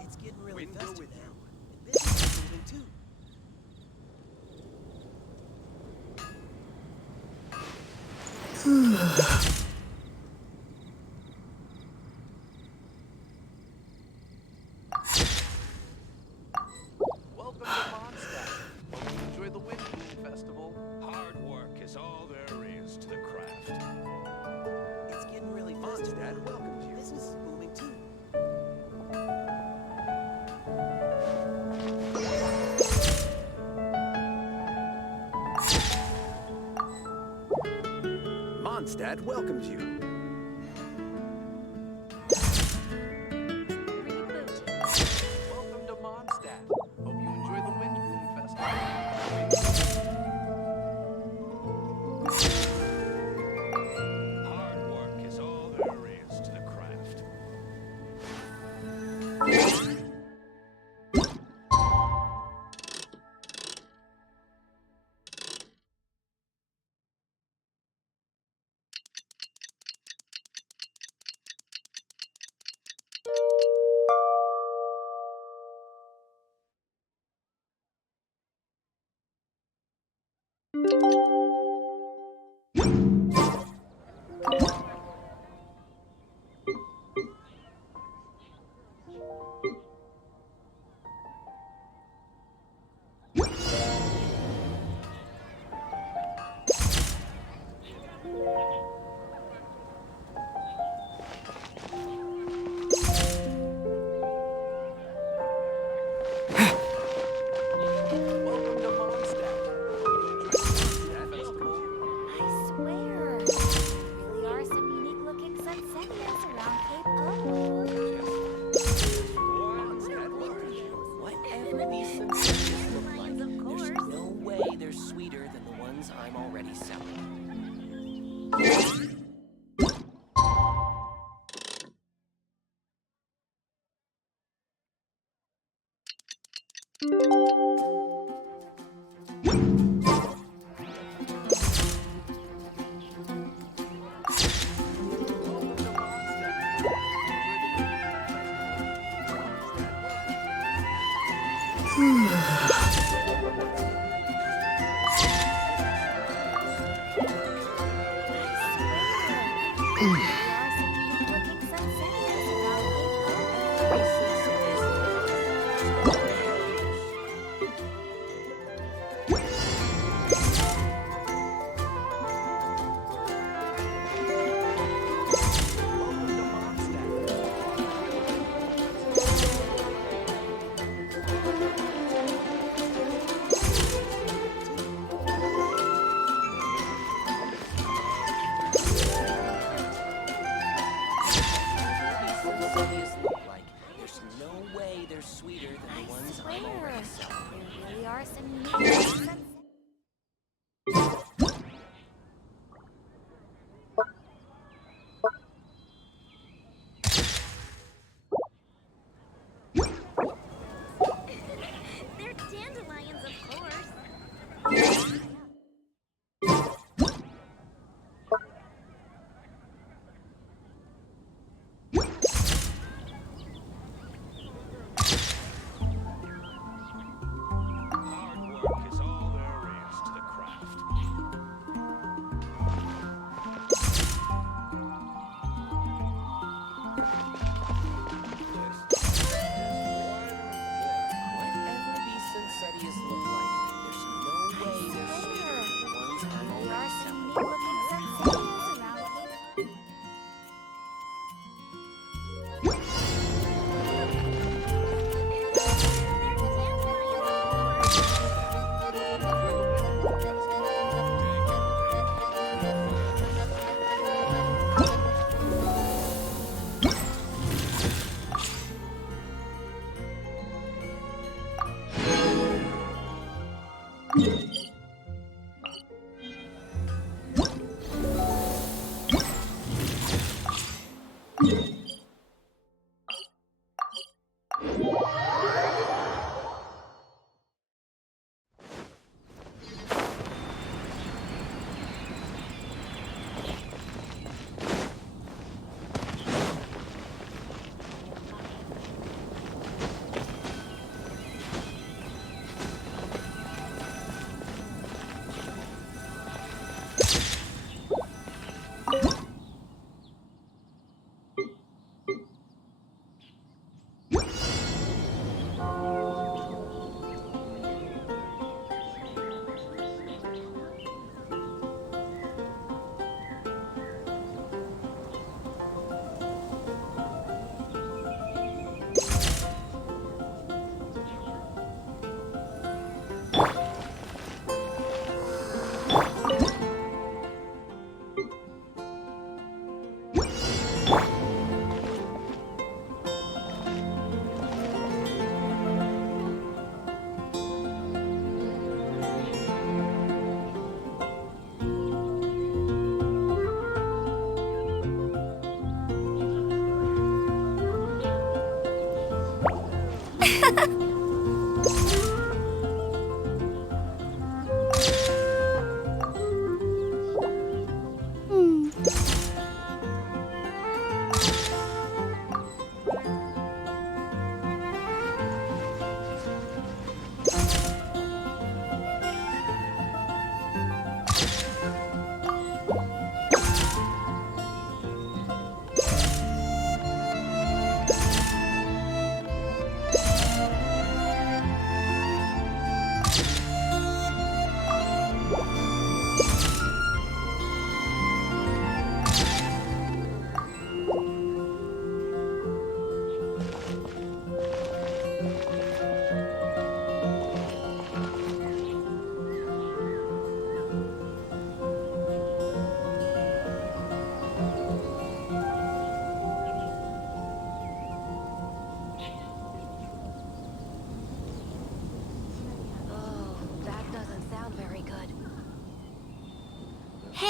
It's getting really festive now. And this is moving too. Welcome to Mondstadt. Hope you enjoy the Windblume Festival. Hard work is all there is to the craft. It's getting really festive now. Mondstadt welcomes you. Business is booming too. Mondstadt welcomes you. Welcome to Mondstadt. Hope you enjoy the Windblume Festival. Hard work is all there is to the craft. Welcome to Mondstadt. Hope you enjoy the Mondstadt Festival. I swear. There really are some unique looking sunsettias around Cape O. Mondstadt welcomes you. Whatever these sensations look like, there's no way they're sweeter than the ones I'm already selling. There are some unique looking sunsettias around Cape O. Sensations look like, there's no way they're sweeter than the ones I'm Swear. already selling. There really are some unique looking sunsettias. They're dandelions, of course. Hard work is all there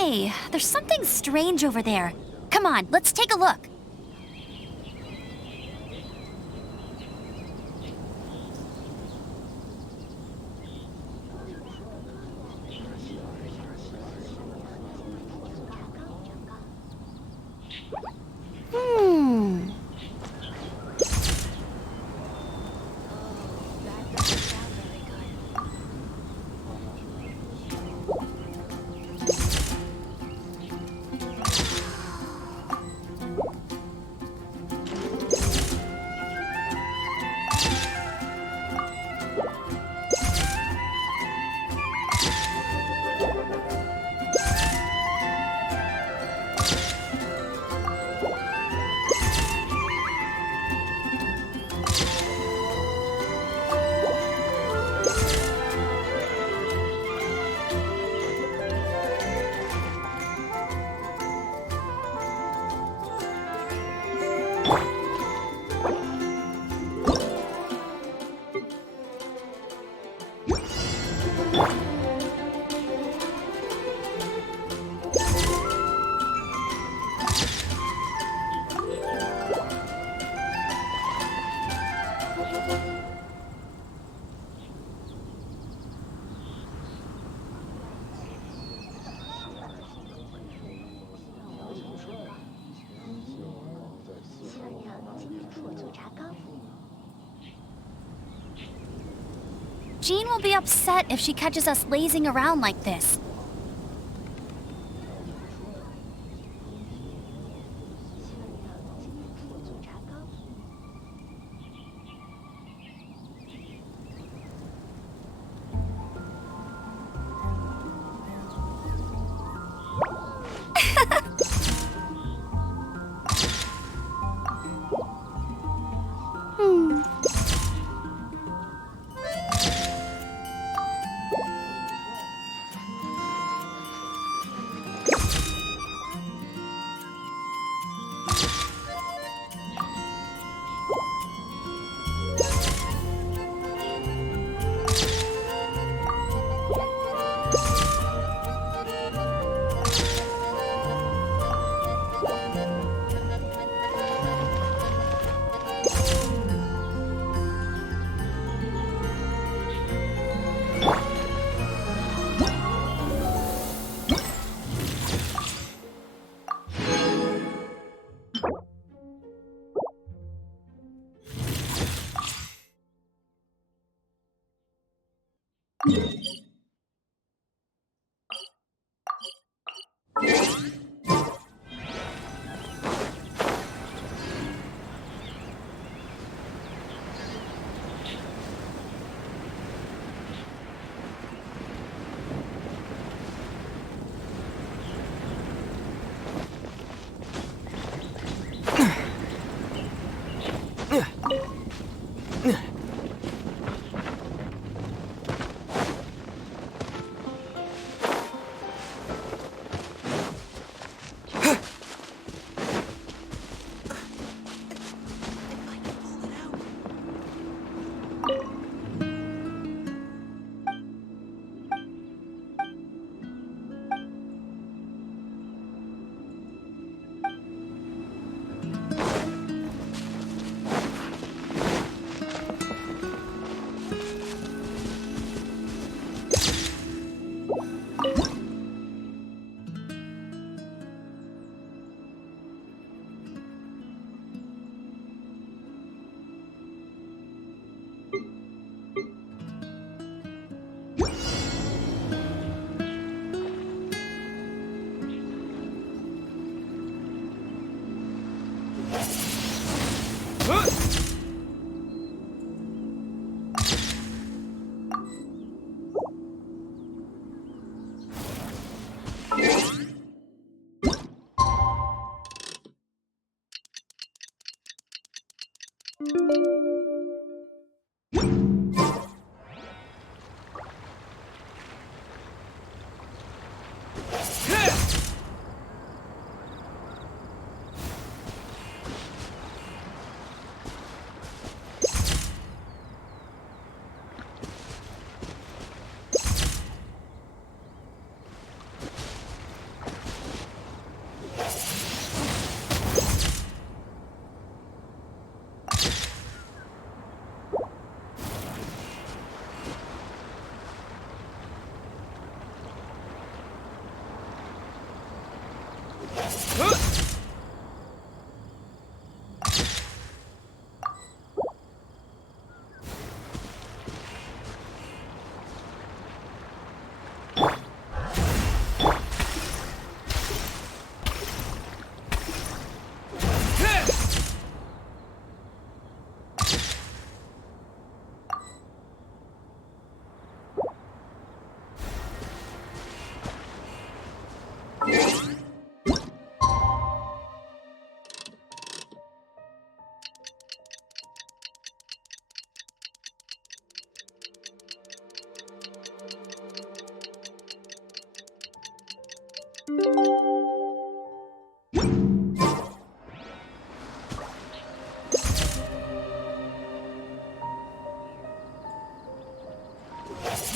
Hey, there's something strange over there. Come on, let's take a look. Jean will be upset if she catches us lazing around like this.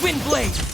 Windblade!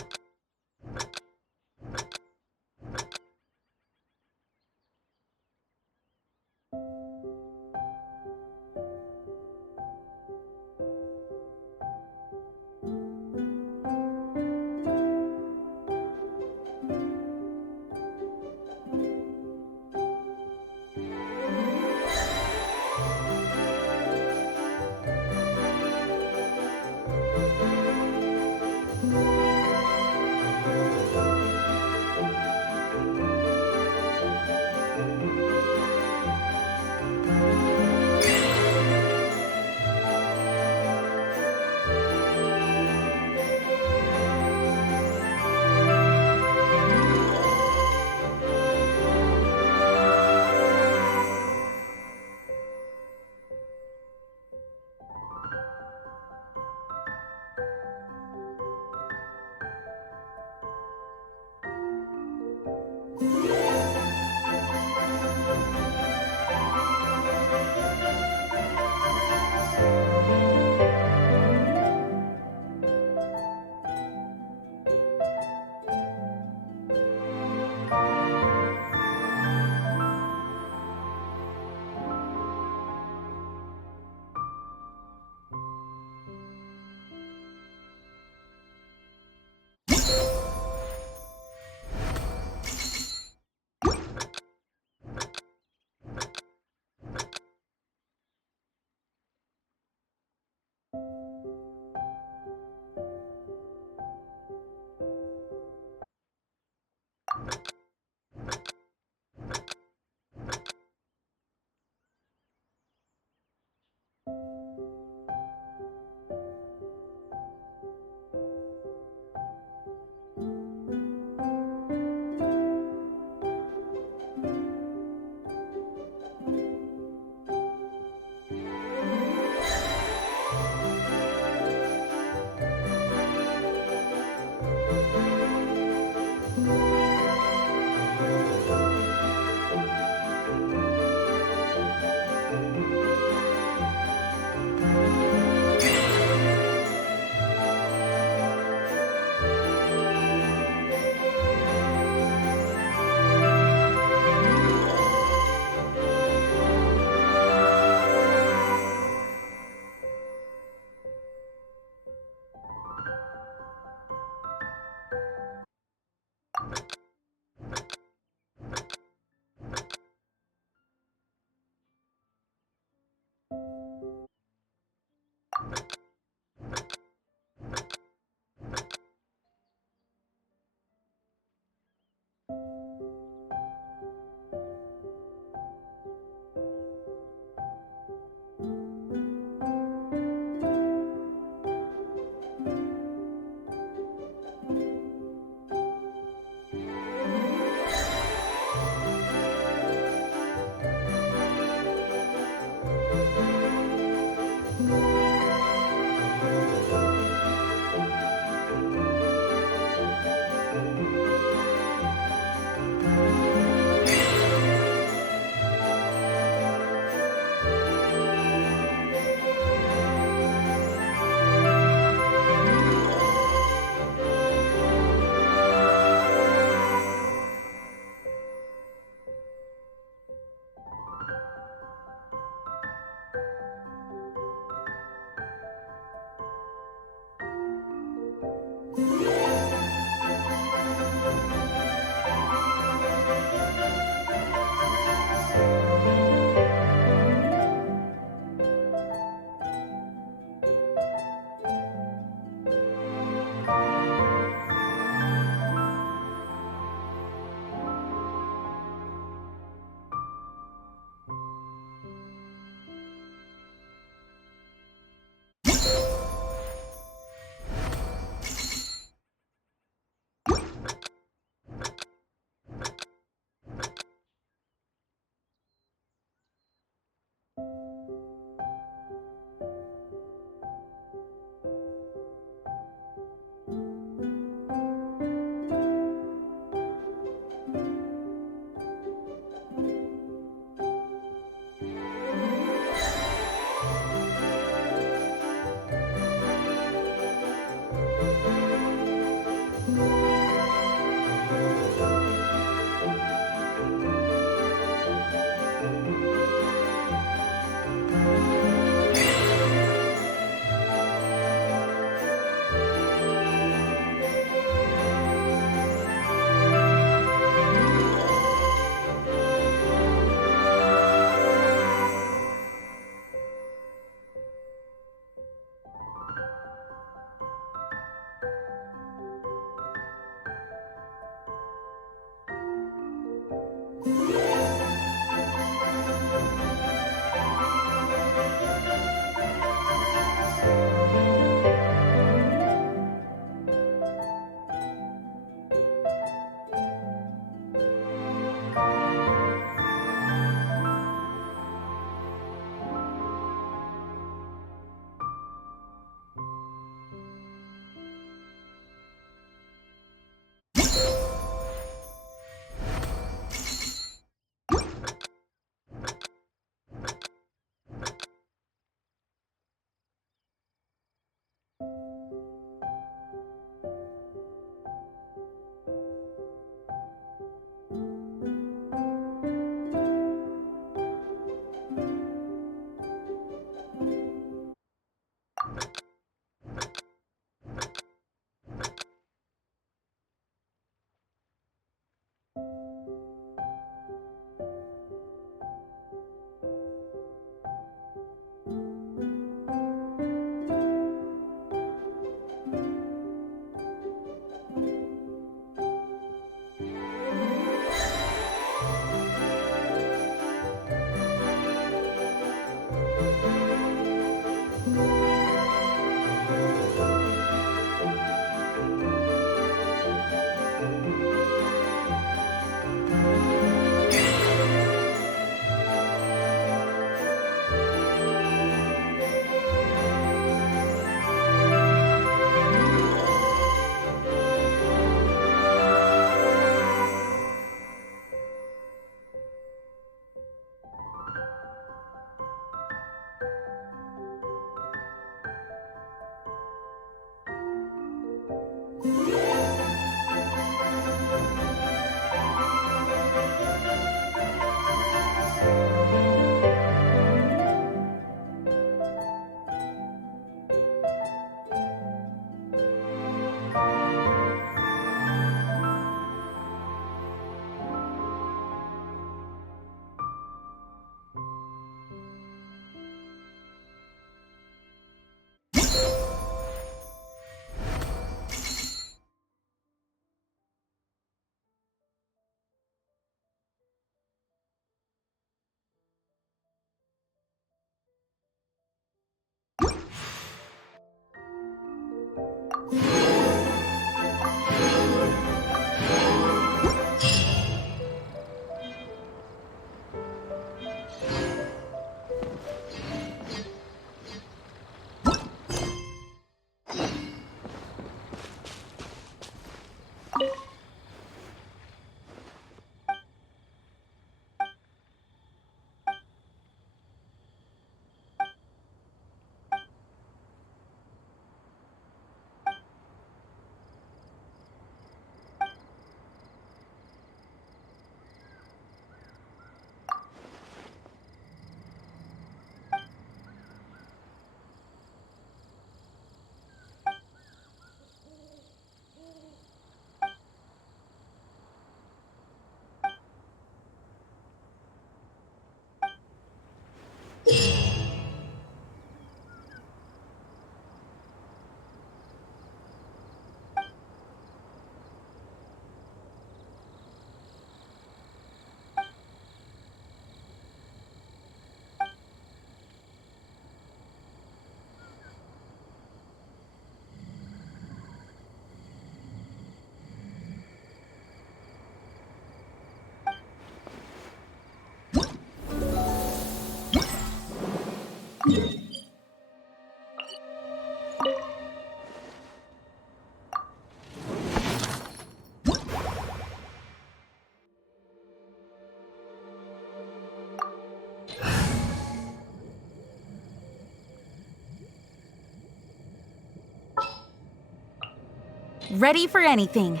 Ready for anything.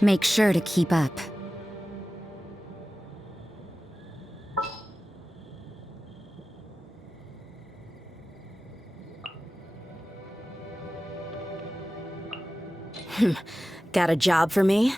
Make sure to keep up. Got a job for me?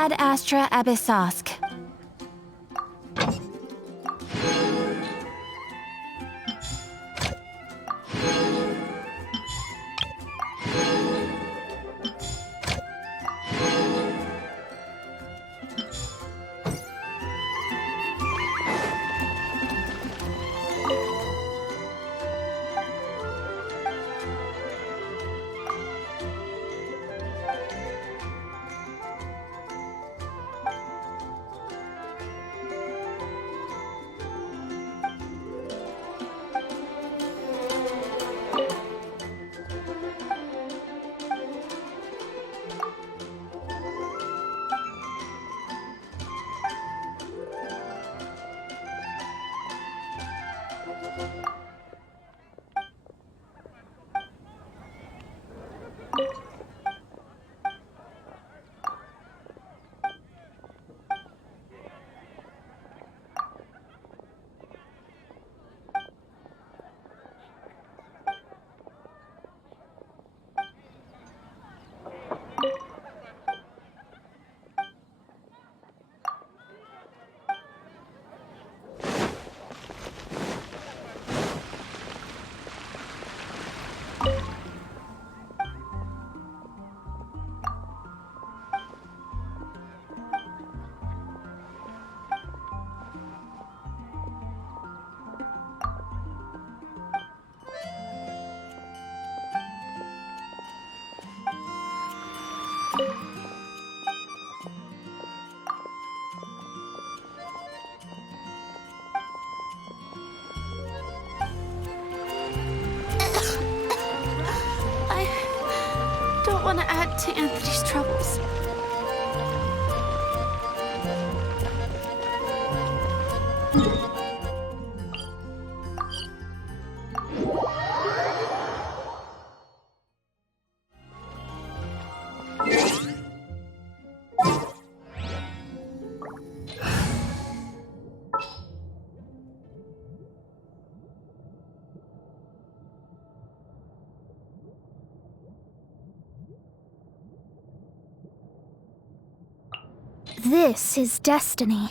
Ad Astra Abyssosk. I don't want to add to Anthony's troubles. This is destiny.